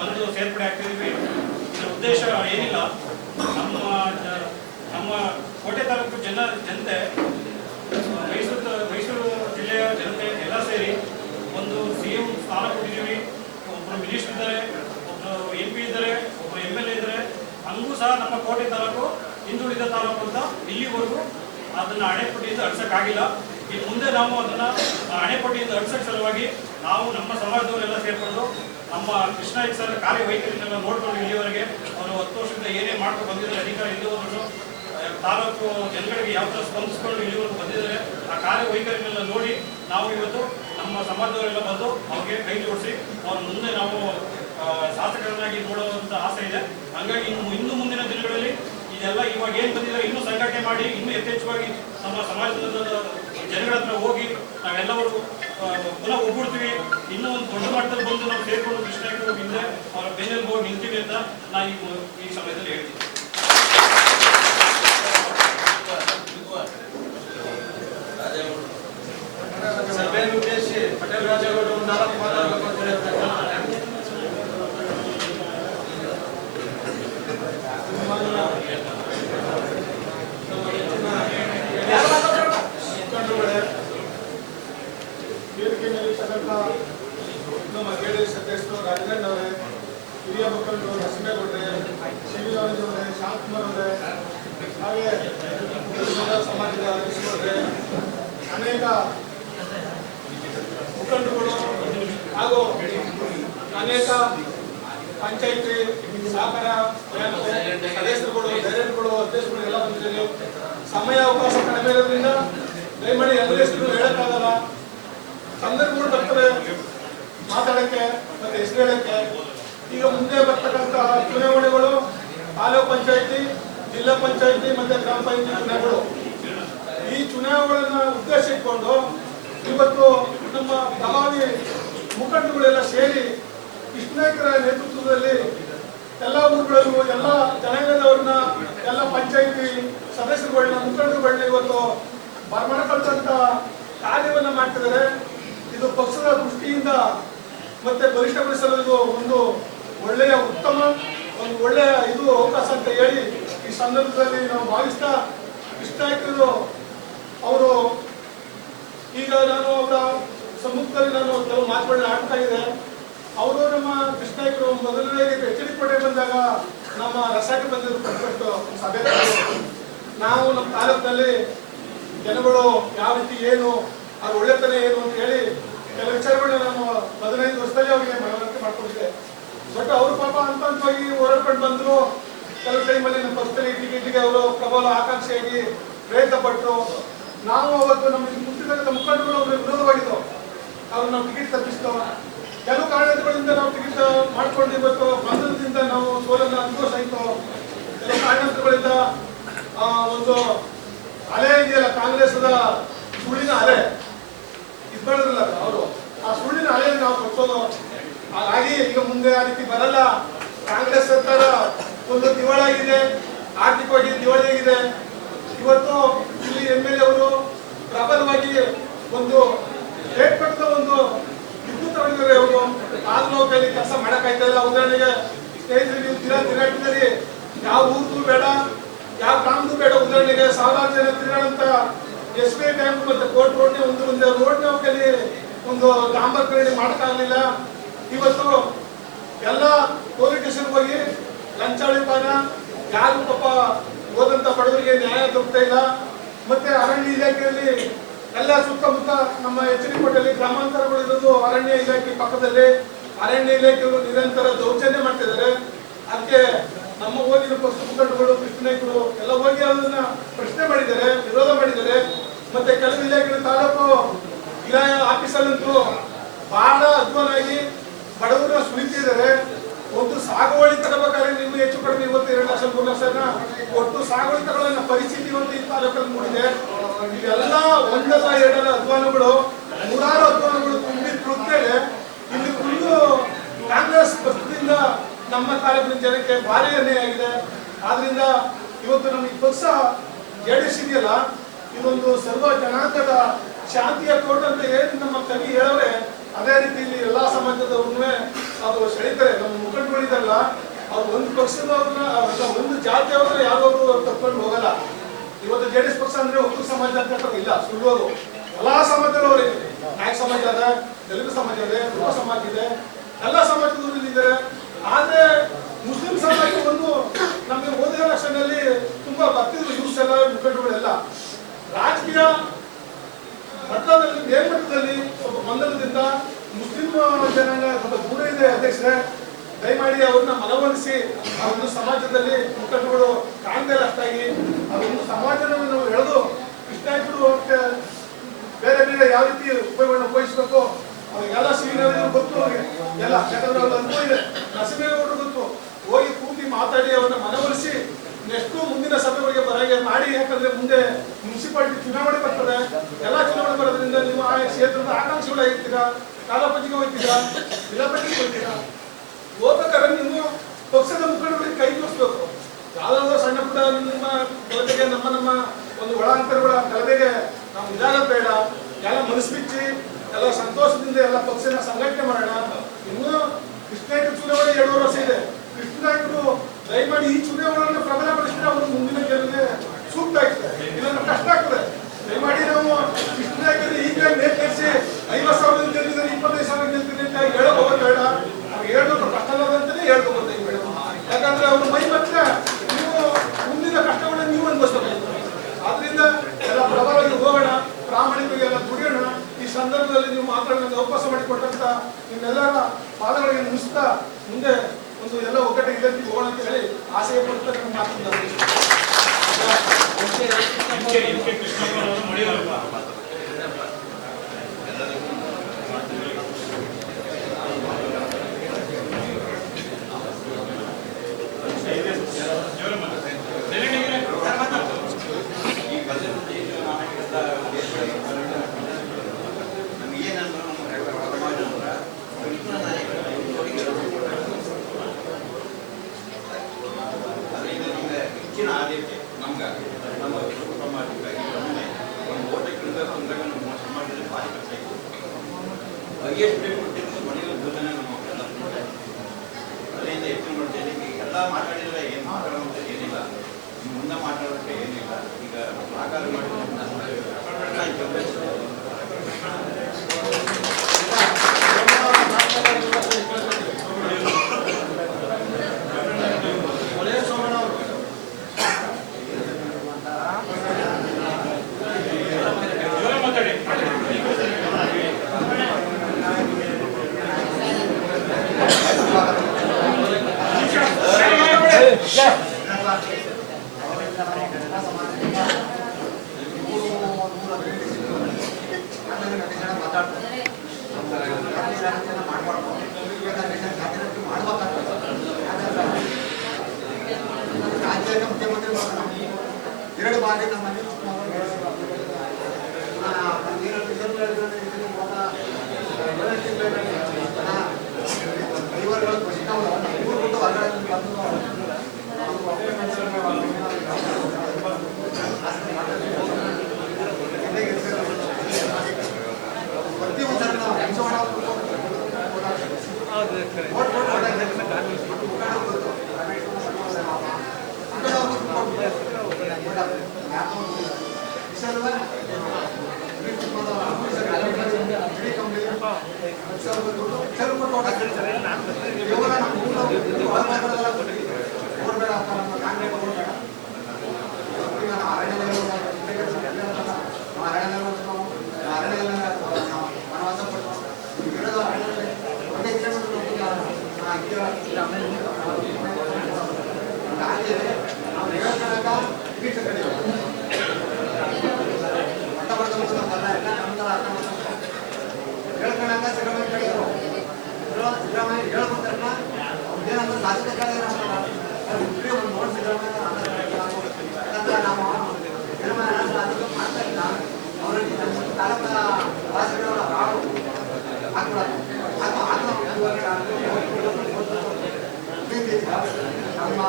ಬಂದು ಸೇರ್ಪಡೆ ಆಗ್ತಿದ್ದೀವಿ. ಇದರ ಉದ್ದೇಶ ಏನಿಲ್ಲ, ನಮ್ಮ ಕೋಟೆ ತಾಲೂಕು ಜನತೆ, ಮೈಸೂರು ಜಿಲ್ಲೆಯ ಜನತೆ ಎಲ್ಲ ಸೇರಿ ಒಂದು CM ಸ್ಥಾನ ಕೊಟ್ಟಿದ್ದೀವಿ. ಒಬ್ಬರು ಮಿನಿಸ್ಟರ್ ಇದ್ದಾರೆ, ಒಬ್ಬರು MP ಇದ್ದಾರೆ, ಒಬ್ಬರು MLA ಇದ್ದಾರೆ. ಹಂಗೂ ಸಹ ನಮ್ಮ ಕೋಟೆ ತಾಲೂಕು ಹಿಂದುಳಿದ ತಾಲೂಕು ಅಂತ ಇಲ್ಲಿವರೆಗೂ ಅದನ್ನು ಅಣೆಪಟ್ಟಿಯಿಂದ ಅಡ್ಸಕ್ಕಾಗಿಲ್ಲ. ಇನ್ನು ಮುಂದೆ ನಾವು ಅದನ್ನು ಅಣೆಪಟ್ಟಿಯಿಂದ ಅಡ್ಸೋಕ್ಕೆ ಸಲುವಾಗಿ ನಾವು ನಮ್ಮ ಸಮಾಜದವರೆಲ್ಲ ಸೇರಿಕೊಂಡು ನಮ್ಮ ಕೃಷ್ಣಾಯಕ್ ಸರ್ ಕಾರ್ಯವೈಖರಿನೆಲ್ಲ ನೋಡಿಕೊಂಡು ಇಲ್ಲಿವರೆಗೆ ಅವರು 10 ವರ್ಷದಿಂದ ಏನೇ ಮಾಡ್ಕೊಂಡು ಬಂದಿದ್ದಾರೆ, ಅಧಿಕಾರ ಇಲ್ಲಿವರೆಗೂ ತಾಲೂಕು ಜನಗಳಿಗೆ ಯಾವ ಥರ ಸ್ಪಂದಿಸ್ಕೊಂಡು ಇಲ್ಲಿವರೆಗೂ ಬಂದಿದ್ದಾರೆ, ಆ ಕಾರ್ಯವೈಖರಿನೆಲ್ಲ ನೋಡಿ ನಾವು ಇವತ್ತು ನಮ್ಮ ಸಮಾಜದವರೆಲ್ಲ ಬಂದು ಅವ್ರಿಗೆ ಕೈ ಜೋಡಿಸಿ ಅವ್ರ ಮುಂದೆ ನಾವು ಶಾಸಕರನ್ನಾಗಿ ನೋಡುವಂಥ ಆಸೆ ಇದೆ. ಹಾಗಾಗಿ ಇನ್ನು ಮುಂದಿನ ದಿನಗಳಲ್ಲಿ ಇದೆಲ್ಲ ಇವಾಗ ಏನು ಬಂದಿದ್ದಾರೆ ಇನ್ನೂ ಸಂಘಟನೆ ಮಾಡಿ ಇನ್ನೂ ಯಥೇಚ್ಛವಾಗಿ ನಮ್ಮ ಸಮಾಜದ ಜನಗಳ ಹತ್ರ ಹೋಗಿ ನಾವೆಲ್ಲವರು ಪುನಃ ಒಗ್ಗೂಡ್ತೀವಿ. ಇನ್ನೂ ಒಂದು ದೊಡ್ಡ ಮಟ್ಟದಲ್ಲಿ ಬಂದು ನಾವು ಸೇರ್ಕೊಂಡು ಕೃಷ್ಣಾಯಕರು ಹಿಂದೆ ಅವರ ಬೆನ್ನೆಲ್ಲಿ ಹೋಗಿ ನಿಲ್ತೀವಿ ಅಂತ ನಾನು ಈ ಸಮಯದಲ್ಲಿ ಹೇಳ್ತೀನಿ. ಸಭೆಯನ್ನು ಉದ್ದೇಶಿಸಿ ಪಟೇಲ್ ರಾಜೇಗೌಡರು 4 ಮಾತಾಡಬೇಕು ಅಂತ ಹೇಳ್ತಾರೆ. ನಮ್ಮ JDS ಅಧ್ಯಕ್ಷರು ರಾಜಗಣ್ಣ ಅವರೇ, ಹಿರಿಯ ಮುಖಂಡರು ನರಸಿಂಹೇಗೌಡ್ರೆ, ಶಿವರಾಜವರೇ, ಶಾಂತಕುಮಾರ್ ಅವರೇ, ಹಾಗೆ ಸಮಾಜದ ಅಧ್ಯಕ್ಷರೇ, ಅನೇಕ ಮುಖಂಡರುಗಳು ಹಾಗೂ ಅನೇಕ ಪಂಚಾಯಿತಿ ಸಹಕಾರ ಸದಸ್ಯರುಗಳು, ಡೈರೆಕ್ಟರ್ಗಳು, ಅಧ್ಯಕ್ಷರುಗಳು ಎಲ್ಲ ಬಂದಿದ್ದೀವಿ. ಸಮಯ ಅವಕಾಶ ಕಡಿಮೆ ಇರೋದ್ರಿಂದ ದಯಮಾಡಿ ಎಲ್ಲ ಹೆಸರು ಹೇಳಕ್ಕಾಗಲ್ಲ. ಸಂದರ್ಭಗಳು ಬರ್ತವೆ ಮಾತಾಡಕ್ಕೆ ಮತ್ತೆ ಹೆಸರು ಹೇಳಕ್ಕೆ. ಈಗ ಮುಂದೆ ಬರ್ತಕ್ಕಂಥ ಚುನಾವಣೆಗಳು ತಾಲೂಕು ಪಂಚಾಯಿತಿ, ಜಿಲ್ಲಾ ಪಂಚಾಯಿತಿ ಮತ್ತೆ ಗ್ರಾಮ ಪಂಚಾಯಿತಿ ಚುನಾವಣೆಗಳು. ಈ ಚುನಾವಣೆಗಳನ್ನ ಉದ್ದೇಶ ಇಟ್ಕೊಂಡು ಇವತ್ತು ನಮ್ಮ ಪ್ರಭಾವಿ ಮುಖಂಡರುಗಳೆಲ್ಲ ಸೇರಿ ಕೃಷ್ಣಾಯಕರ ನೇತೃತ್ವದಲ್ಲಿ ಎಲ್ಲ ಊರುಗಳಲ್ಲೂ ಎಲ್ಲ ಜನಾಂಗದವ್ರನ್ನ, ಎಲ್ಲ ಪಂಚಾಯಿತಿ ಸದಸ್ಯರುಗಳನ್ನ, ಮುಖಂಡರುಗಳನ್ನ ಇವತ್ತು ಬರಮಾಡ್ಕೊಳ್ತಂತ ಕಾರ್ಯವನ್ನ ಮಾಡ್ತಿದ್ದಾರೆ. ಇದು ಪಕ್ಷದ ದೃಷ್ಟಿಯಿಂದ ಮತ್ತೆ ಬಲಿಷ್ಠಗೊಳಿಸಲು ಇದು ಒಂದು ಒಳ್ಳೆಯ ಉತ್ತಮ ಒಂದು ಒಳ್ಳೆಯ ಅವಕಾಶ ಅಂತ ಹೇಳಿ ಈ ಸಂದರ್ಭದಲ್ಲಿ ನಾವು ಭಾವಿಸ್ತಾ, ಕೃಷ್ಣಾಯಕರು ಅವರು ಈಗ ನಾನು ಅವರ ಸಮ್ಮುಖದಲ್ಲಿ ನಾನು ಕೆಲವು ಮಾತುಗಳನ್ನ ಆಡ್ತಾ ಇದೆ. ಅವರು ನಮ್ಮ ಕೃಷ್ಣಾಯಕರು ಮೊದಲನೇ HD ಕೋಟೆ ಬಂದಾಗ ನಮ್ಮ ರಸಕ್ಕೆ ಬಂದಿದ್ದು ಕೊಟ್ಟು ಸಭೆ ನಾವು ನಮ್ಮ ತಾಲೂಕಿನಲ್ಲಿ ಜನಗಳು ಯಾವ ರೀತಿ ಏನು ಅವ್ರ ಒಳ್ಳೆತನ ಏನು ಅಂತ ಹೇಳಿ ಕೆಲವು ವಿಚಾರಗಳನ್ನ ನಾನು 15 ವರ್ಷದಲ್ಲಿ ಅವರಿಗೆ ಮನವರಿಕೆ ಮಾಡ್ಕೊಂಡಿದ್ದೆ. ಬಟ್ ಅವರು ಪಾಪ ಹಂತವಾಗಿ ಹೋರಾಡ್ಕೊಂಡು ಬಂದ್ರು. ಕೆಲವು ಟೈಮಲ್ಲಿ ನಮ್ಮ ಪಕ್ಷದಲ್ಲಿ ಟಿಕೆಟ್ಗೆ ಅವರು ಪ್ರಬಲ ಆಕಾಂಕ್ಷೆಯಾಗಿ ಪ್ರಯತ್ನ ಪಟ್ಟರು. ನಾವು ಅವತ್ತು ನಮ್ಮ ಮುಖ್ಯದ ಮುಖಂಡರು ಅವ್ರಿಗೆ ವಿರೋಧವಾಗಿದ್ದು ಅವ್ರು ನಾವು ಟಿಕೆಟ್ ತಪ್ಪಿಸ್ತೋ. ಕೆಲವು ಕಾರಣಗಳಿಂದ ನಾವು ಟಿಕೆಟ್ ಮಾಡ್ಕೊಂಡು ಇವತ್ತು ಗೊಂದಲದಿಂದ ನಾವು ಸೋಲನ್ನು ಅನುಭವಿಸಾಯಿತು. ಕೆಲವು ಕಾರಣಗಳಿಂದ ಒಂದು ಅಲೆ ಇದೆಯಲ್ಲ, ಕಾಂಗ್ರೆಸ್ದ ಸುಳ್ಳಿನ ಅಲೆ ಇದ್ಬಾರ್ದಲ್ಲ ಅವರು, ಆ ಸುಳ್ಳಿನ ಅಲೆಯನ್ನು ನಾವು ಕೊಚ್ಚೋದು. ಹಾಗಾಗಿ ಈಗ ಮುಂದೆ ಆ ರೀತಿ ಬರಲ್ಲ. ಕಾಂಗ್ರೆಸ್ ಸರ್ಕಾರ ಒಂದು ದಿವಾಳಾಗಿದೆ, ಆರ್ಥಿಕವಾಗಿ ದಿವಾಳಿಯಾಗಿದೆ. ಇವತ್ತು ಇಲ್ಲಿ MLA ಅವರು ಪ್ರಬಲವಾಗಿ ಒಂದು ಸ್ಟೇಟ್ ಮಟ್ಟದ ಒಂದು ವಿದ್ಯುತ್ ತಗೊಂಡಿದ್ದಾರೆ. ಅವರು ಆದ್ರೂ ಕೈಲಿ ಕೆಲಸ ಮಾಡಕ್ಕಾಯ್ತಾ ಇಲ್ಲ. ಉದಾಹರಣೆಗೆ ಸ್ನೇಹಿತರೆ, ನೀವು ತಿರುಗಾಟಿನಲ್ಲಿ ಯಾವ ಊರ್ದು ಬೇಡ, ಯಾವ ಗ್ರಾಮದ್ದು ಬೇಡ. ಉದಾಹರಣೆಗೆ ಸಾವಿರಾರು ಜನ ತಿರುಗಾಡಂತ SBI ಬ್ಯಾಂಕ್ ಮತ್ತೆ ಕೋರ್ಟ್ ರೋಡ್ ಒಂದು ರೋಡ್ ನಾವು ಕೈಲಿ ಒಂದು ಡಾಂಬರ್ ಕರಡಿ ಮಾಡಕ್ಕಾಗಲಿಲ್ಲ. ಇವತ್ತು ಎಲ್ಲ ಪೊಲೀಸ್ ಸ್ಟೇಷನ್ ಹೋಗಿ ಲಂಚಾಳಿಪಾನ ಯಾರು ಪಾಪ ಹೋದಂತ ಬಡವರಿಗೆ ನ್ಯಾಯ ದೊರಕ್ತಾ ಇಲ್ಲ. ಮತ್ತೆ ಅರಣ್ಯ ಇಲಾಖೆಯಲ್ಲಿ ಎಲ್ಲ ಸುತ್ತಮುತ್ತ ನಮ್ಮ ಎಚ್.ಡಿ.ಕೋಟೆಯಲ್ಲಿ ಗ್ರಾಮಾಂತರಗಳಿರೋದು ಅರಣ್ಯ ಇಲಾಖೆ ಪಕ್ಕದಲ್ಲಿ. ಅರಣ್ಯ ಇಲಾಖೆಯವರು ನಿರಂತರ ದೌರ್ಜನ್ಯ ಮಾಡ್ತಿದ್ದಾರೆ. ಅದಕ್ಕೆ ನಮ್ಮ ಹೋಗಿನ ಪಕ್ಷ ಮುಖಂಡಗಳು ಕೃಷ್ಣನಾಯ್ಕರು ಎಲ್ಲ ಹೋಗಿ ಅದನ್ನ ಪ್ರಶ್ನೆ ಮಾಡಿದ್ದಾರೆ, ವಿರೋಧ ಮಾಡಿದ್ದಾರೆ. ಮತ್ತೆ ಕೆಲವು ಇಲಾಖೆ ತಾಲೂಕು ಆಫೀಸಲ್ಲಂತೂ ಬಹಳ ಅಧ್ವಾನಾಗಿ ಬಡವರನ್ನ ಸುಳಿತಿದ್ದಾರೆ. ಒಂದು ಸಾಗುವಳಿ ತಗೋಬೇಕಾದ್ರೆ ನೀವು ಹೆಚ್ಚು ಕಡಿಮೆ ಇವತ್ತು 2 ಲಕ್ಷ 3 ಲಕ್ಷನ ಒಟ್ಟು ಸಾಗುವಳಿ ತಗೊಳ್ಳೋ ಪರಿಸ್ಥಿತಿ ಇವತ್ತು ಈ ತಾಲೂಕಲ್ಲಿ ಮೂಡಿದೆ. ಇವೆಲ್ಲ ಒಂದಲ್ಲ ಎರಡಲ್ಲ ಅಧ್ವಾನಗಳು, ನೂರಾರು ಅಧ್ವಾನಗಳು ತುಂಬಿ ತುಳುಕ್ತೇವೆ. ಇಲ್ಲಿ ಫುಲ್ಲು ಕಾಂಗ್ರೆಸ್ ಪಕ್ಷದಿಂದ ನಮ್ಮ ತಾಲೂಕಿನ ಜನಕ್ಕೆ ಭಾರಿ ಅನ್ಯಾಯ ಆಗಿದೆ. ಆದ್ರಿಂದ ಇವತ್ತು ನಮಗೆ ಪಕ್ಷ JDS ಇದೆಯಲ್ಲ, ಇದೊಂದು ಸರ್ವ ಜನಾಂಗದ ಶಾಂತಿಯ ಕೋಟ ಅಂತ ಏನು ನಮ್ಮ ಕವಿ ಹೇಳವ್ರೆ, ಅದೇ ರೀತಿ ಇಲ್ಲಿ ಎಲ್ಲಾ ಸಮಾಜದವ್ರನ್ನೇ ಅದು ಸೆಳೀತಾರೆ. ನಮ್ಮ ಮುಖಂಡಗಳಿದಲ್ಲ, ಅವ್ರು ಒಂದು ಪಕ್ಷದವ್ರನ್ನ ಒಂದು ಜಾತಿಯವ್ರನ್ನ ಯಾರವರು ತಕ್ಕೊಂಡು ಹೋಗಲ್ಲ. ಇವತ್ತು JDS ಪಕ್ಷ ಅಂದ್ರೆ ಒಬ್ಬರು ಸಮಾಜ ಅಂತ ಇಲ್ಲ, ಸುಳ್ಳು. ಎಲ್ಲಾ ಸಮಾಜದವರು ನಾಯಕ ಸಮಾಜ ಅದ, ತೆಲುಗು ಸಮಾಜ ಇದೆ, ಧ್ರುವ ಸಮಾಜ ಇದೆ, ಎಲ್ಲ ಸಮಾಜದವರು ಇದ್ದಾರೆ. ಆದ್ರೆ ಮುಸ್ಲಿಂ ಸಮಾಜ ಒಂದು ನಮಗೆ ಹೋದ ಎಲೆಕ್ಷನ್ ಅಲ್ಲಿ ತುಂಬಾ ಬರ್ತಿದ್ರು ಯೂಸ್ ಎಲ್ಲ ಮುಖಂಡಗಳೆಲ್ಲ. ರಾಜಕೀಯ ಮಟ್ಟದಲ್ಲಿ ಮೇಲ್ಮಟ್ಟದಲ್ಲಿ ಸ್ವಲ್ಪ ಗೊಂದಲದಿಂದ ಮುಸ್ಲಿಂ ಜನಾಂಗ ಸ್ವಲ್ಪ ದೂರ ಇದೆ. ಅಧ್ಯಕ್ಷರೇ, ದಯಮಾಡಿ ಅವ್ರನ್ನ ಮನವೊಲಿಸಿ ಆ ಒಂದು ಸಮಾಜದಲ್ಲಿ ಮುಖಂಡಗಳು ಕಾಣ್ದೇ ಅಷ್ಟಾಗಿ ಆ ಒಂದು ಸಮಾಜನ ನಾವು ಎಳೆದು ಕೃಷ್ಣಾಯ್ಕರು ಬೇರೆ ಬೇರೆ ಯಾವ ರೀತಿ ಉಪಯೋಗವನ್ನು ಉಪಯೋಗಿಸಬೇಕು ಅವ್ರಿಗೆಲ್ಲ ಸಿವಿನವರಿಗೆ ಗೊತ್ತು. ಅವ್ರಿಗೆ ಎಲ್ಲ ಯಾಕಂದ್ರೆ ಅವ್ರ ಅನುಭವ ಇದೆ. ನರಸಿಂಹೇಗೌಡರು ಗೊತ್ತು. ಹೋಗಿ ಕೂತಿ ಮಾತಾಡಿ ಅವ್ರನ್ನ ಮನವೊಲಿಸಿ ನೆಕ್ಸ್ಟ್ ಮುಂದಿನ ಸಭೆಗಳಿಗೆ ಬರಾಗೆ ಮಾಡಿ. ಯಾಕಂದ್ರೆ ಮುಂದೆ ಮುನ್ಸಿಪಾಲಿಟಿ ಚುನಾವಣೆ ಬರ್ತದೆ. ಎಲ್ಲ ಚುನಾವಣೆ ಬರೋದ್ರಿಂದ ನೀವು ಆ ಕ್ಷೇತ್ರದ ಆಕಾಂಕ್ಷಿಗಳಾಗಿರ್ತೀರಾ, ತಾಲೂಕಿಗೆ ಹೋಗ್ತೀರಾ, ಜಿಲ್ಲಾ ಪಂಚಾಯತ್ ಹೋಗ್ತೀರಾ. ಹೋಗ್ಬೇಕಾದ್ರೆ ನೀವು ಪಕ್ಷದ ಮುಖಂಡಗಳಿಗೆ ಕೈ ಜೋಡಿಸ್ಬೇಕು. ಯಾವ್ದಾದ್ರು ಸಣ್ಣ ಪುಟ್ಟ ನಿಮ್ಮ ಗಲಭೆಗೆ ನಮ್ಮ ಒಂದು ಒಳಾಂತರಗಳ ಗಲಭೆಗೆ ನಾವು ಇದಾಗ ಬೇಡ. ಎಲ್ಲ ಮನಸ್ಸು ಬಿಚ್ಚಿ ಎಲ್ಲ ಸಂತೋಷದಿಂದ ಎಲ್ಲ ಪಕ್ಷನ ಸಂಘಟನೆ ಮಾಡೋಣ. ಇನ್ನು ಕೃಷ್ಣಾಯ್ಕರು ಚುನಾವಣೆ 2 ವರ್ಷ ಇದೆ. ಕೃಷ್ಣಾಯ್ಕರು ದಯಮಾಡಿ ಈ ಚುನಾವಣೆಯನ್ನು ಪ್ರಬಲಪಡಿಸಿದ್ರೆ ಅವರು ಮುಂದಿನ ಗೆಲುವಿಗೆ ಸೂಕ್ತ ಆಗ್ತದೆ, ಇದನ್ನು ಕಷ್ಟ ಆಗ್ತದೆ. ದಯಮಾಡಿ ನಾವು ಕೃಷ್ಣಾಯ್ಕರು ಈಗ ನೇತರಿಸಿ 50,000 ಗೆಲ್ತಿದ್ದಾರೆ, 25,000 ಗೆಲ್ತಿದೆ ಅಂತ ಹೇಳಕ್ ಹೋಗೋದು ಬೇಡ. ಅವ್ರು ಹೇಳ್ಬೇಕು ಕಷ್ಟ ಅಲ್ಲದಂತಾನೆ ಹೇಳ್ಕೋಬೋದು. ಯಾಕಂದ್ರೆ ಅವ್ರ ಮೈ ಮಾತ್ರ ನೀವು ಮುಂದಿನ ಕಷ್ಟಗಳನ್ನು ನೀವು ಅನುಭವಿಸಬೇಕು. ಆದ್ರಿಂದ ಎಲ್ಲ ಪ್ರಬಲವಾಗಿ ಹೋಗೋಣ, ಪ್ರಾಮಾಣಿಕವಾಗಿ ಎಲ್ಲ ದುಡಿಯೋಣ. ಈ ಸಂದರ್ಭದಲ್ಲಿ ನೀವು ಮಾತಾಡೋದಕ್ಕೆ ಅವಕಾಶ ಮಾಡಿಕೊಟ್ಟಂತ ನಿಮ್ಮೆಲ್ಲರ ಪಾದಗಳಿಗೆ ಮುಗಿಸ್ತಾ ಮುಂದೆ ಒಂದು ಎಲ್ಲ ಒಗ್ಗಟ್ಟು ಇಲ್ಲಕ್ಕೆ ಹೋಗೋಣ ಅಂತ ಹೇಳಿ ಆಸೆಯ ಪಡ್ತಾ ನನ್ನ ಮಾತನಾಡಿ ಎಲ್ಲ ಮಾತಾಡಿದ್ರೆ ಏನು ಮಾತಾಡೋದು ಏನಿಲ್ಲ, ಮುಂದೆ ಮಾತಾಡೋದಕ್ಕೆ ಏನಿಲ್ಲ. ಈಗ ಆಕಾರ ಮಾಡಿ ಎರಡು ಬಾರಿ ನಮ್ಮಲ್ಲಿ ಹೇಳ್ಕೊಂಡಾಗ ಸಿದ್ದರಾಮಯ್ಯ ಕಡೆಯವರು ಸಿದ್ದರಾಮಯ್ಯ ಹೇಳ್ಕೊತಾರಲ್ಲ ಏನಂದ್ರೆ ಶಾಸಕ ಕಡೆ ಒಂದು ನೋಡಿ ಸಿದ್ದರಾಮಯ್ಯ ಯಾಕಂದ್ರೆ ನಾವು ಸಿದ್ದರಾಮಯ್ಯ ಅದಕ್ಕೆ ಮಾಡ್ತಾ ಇಲ್ಲ ಅವರಿಗೆ ತಾಲೂಕ ವಾಸಿಗಳವರ ಹಾಕೊಡೋದು ನಮ್ಮ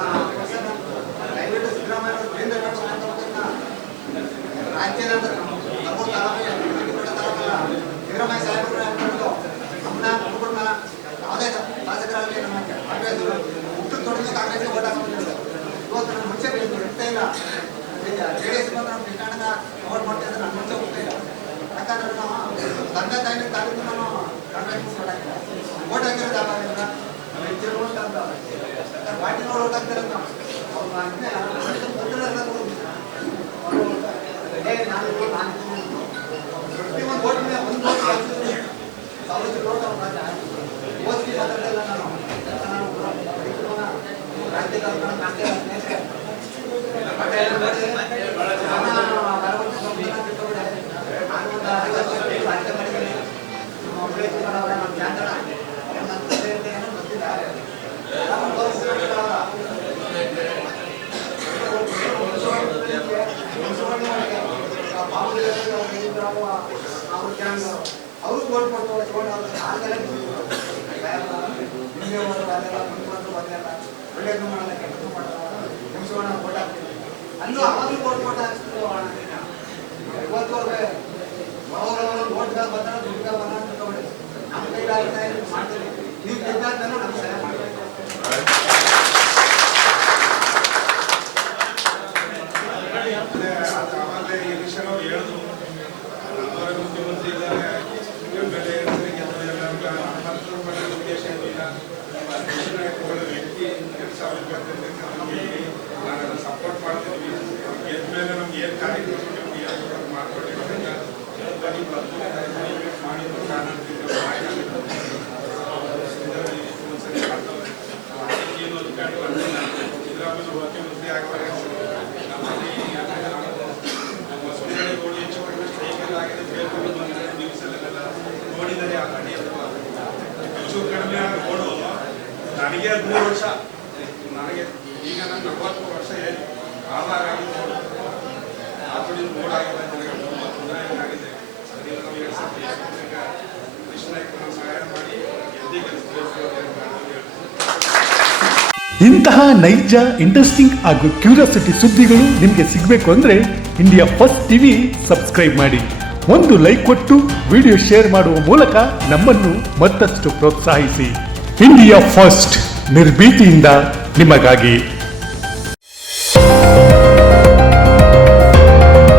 ದಯವಿಟ್ಟು ಸಿದ್ದರಾಮಯ್ಯ ಕೇಂದ್ರ ರಾಜ್ಯದ ಸಿದ್ದರಾಮಯ್ಯ ಸಾಹೇಬರು ಹೇಳ್ಕೊಂಡು ನಮ್ಮನ್ನ ಹುಡುಗರನ್ನ ಯಾವುದೇ ಶಾಸಕರಾಗಲಿ ನಮ್ಮ ಕಾಂಗ್ರೆಸ್ ಹುಟ್ಟು ತೊಡಗಿ ಕಾಂಗ್ರೆಸ್ಗೆ ಓಟ್ ಹಾಕೊಂಡಿದ್ದಾರೆ. ಇವತ್ತು ನನ್ನ ಮುಂಚೆ ಇರ್ತಾ ಇಲ್ಲ JDS ಬಂದು ನಮ್ಮ ಕೃಷ್ಣಣ್ಣ ಓಟ್ ಮಾಡ್ತಾ ಇದ್ರೆ ನನ್ನ ಮುಂಚೆ ಹೋಗ್ತಾ ಇಲ್ಲ. ಯಾಕಂದ್ರೆ ನಾವು ತಂದೆ ತಾಯಿನ ತಾಲೂಕು ನಾನು ಕಾಂಗ್ರೆಸ್ ಓಟ್ ಹಾಕಿರೋದು ಯಾವಾಗಿಲ್ಲ ಪಾರ್ಟಿನವ್ರು ಓಟ್ ಹಾಕ್ತಾರೆ ನಾವು ಪ್ರತಿಯೊಂದು ಓಟ್ ಮೇಲೆ ಒಂದು ಓದಿಗೆ ಮಾತಾಡಲ್ಲ ನಾನು ರಾಜ್ಯದ ಅವರು ಓಟ್ ಮಾಡ್ತಾರೆ ಒಳ್ಳೇದು ಮಾಡಲ್ಲ ಕೆಟ್ಟದ್ದು ಮಾಡಲ್ಲ ನಿಮಿಷವನ್ನ ಓಟ್ ಹಾಕ್ತೀವಿ ಅಲ್ಲೂ ಅವಾಗಲೂ ಓಟ್ ಹಾಕ್ತಿದ್ರು. ಇವತ್ತುವರೆಗೆ ಓಟ್ಗ ಬಂದ ದುಡ್ಗ ಬಂದ ಅಂತ ತಗೊಳ್ಳಿ ನಮ್ಮ ಕೈಲಾಗುತ್ತೆ ಮಾಡ್ತೀವಿ. ನೀವು ಗೆದ್ದಾದ್ಮೇಲೆ ನಮ್ಗೆ ಸಹಾಯ ಮಾಡ್ಬೇಕು. ಆಮೇಲೆ ಈ ವಿಷಯ ನಾವು ಹೇಳಿದ್ರು ಮುಖ್ಯಮಂತ್ರಿ ಇದ್ದಾರೆ ಬೆಲೆ ಉದ್ದೇಶ ಇಲ್ಲ ವ್ಯಕ್ತಿ 2020 ನಾನು ಸಪೋರ್ಟ್ ಮಾಡ್ತಿದ್ವಿ. ಗೆದ್ದ ಮೇಲೆ ನಮ್ಗೆ ಏನು ಕಾರ್ಯಕ್ರಮ ಮಾಡ್ಕೊಂಡಿರೋದ್ರಿಂದ ಮಾಡಿದ್ರು ಸಿದ್ದರಾಮಯ್ಯ ಮುಖ್ಯಮಂತ್ರಿ ಆಗ್ತಾರೆ. ನೋಡಿದರೆ ಆ ಹೆಚ್ಚು ಕಡಿಮೆ ಓಡು ನನಗೆ 3 ವರ್ಷ ನನಗೆ ಈಗ ನನ್ನ 40 ವರ್ಷ ಆಧಾರ ಆಗಿದೆ ಆತುಡಿ ಓಡಾಗಿದೆ ನನಗೆ ತುಂಬ ತೊಂದರೆ ಆಗಿದೆ. ಅದರಿಂದ ನಾವು 2 ಸರ್ತಿ ಕೃಷ್ಣಯ್ಯನ ಸಹಾಯ ಮಾಡಿ ಇಂತಹ ನೈಜ ಇಂಟ್ರೆಸ್ಟಿಂಗ್ ಹಾಗೂ ಕ್ಯೂರಿಯಾಸಿಟಿ ಸುದ್ದಿಗಳು ನಿಮಗೆ ಸಿಗಬೇಕು ಅಂದರೆ ಇಂಡಿಯಾ ಫಸ್ಟ್ ಟಿವಿ ಸಬ್ಸ್ಕ್ರೈಬ್ ಮಾಡಿ. ಒಂದು ಲೈಕ್ ಕೊಟ್ಟು ವಿಡಿಯೋ ಶೇರ್ ಮಾಡುವ ಮೂಲಕ ನಮ್ಮನ್ನು ಮತ್ತಷ್ಟು ಪ್ರೋತ್ಸಾಹಿಸಿ. ಇಂಡಿಯಾ ಫಸ್ಟ್, ನಿರ್ಭೀತಿಯಿಂದ ನಿಮಗಾಗಿ.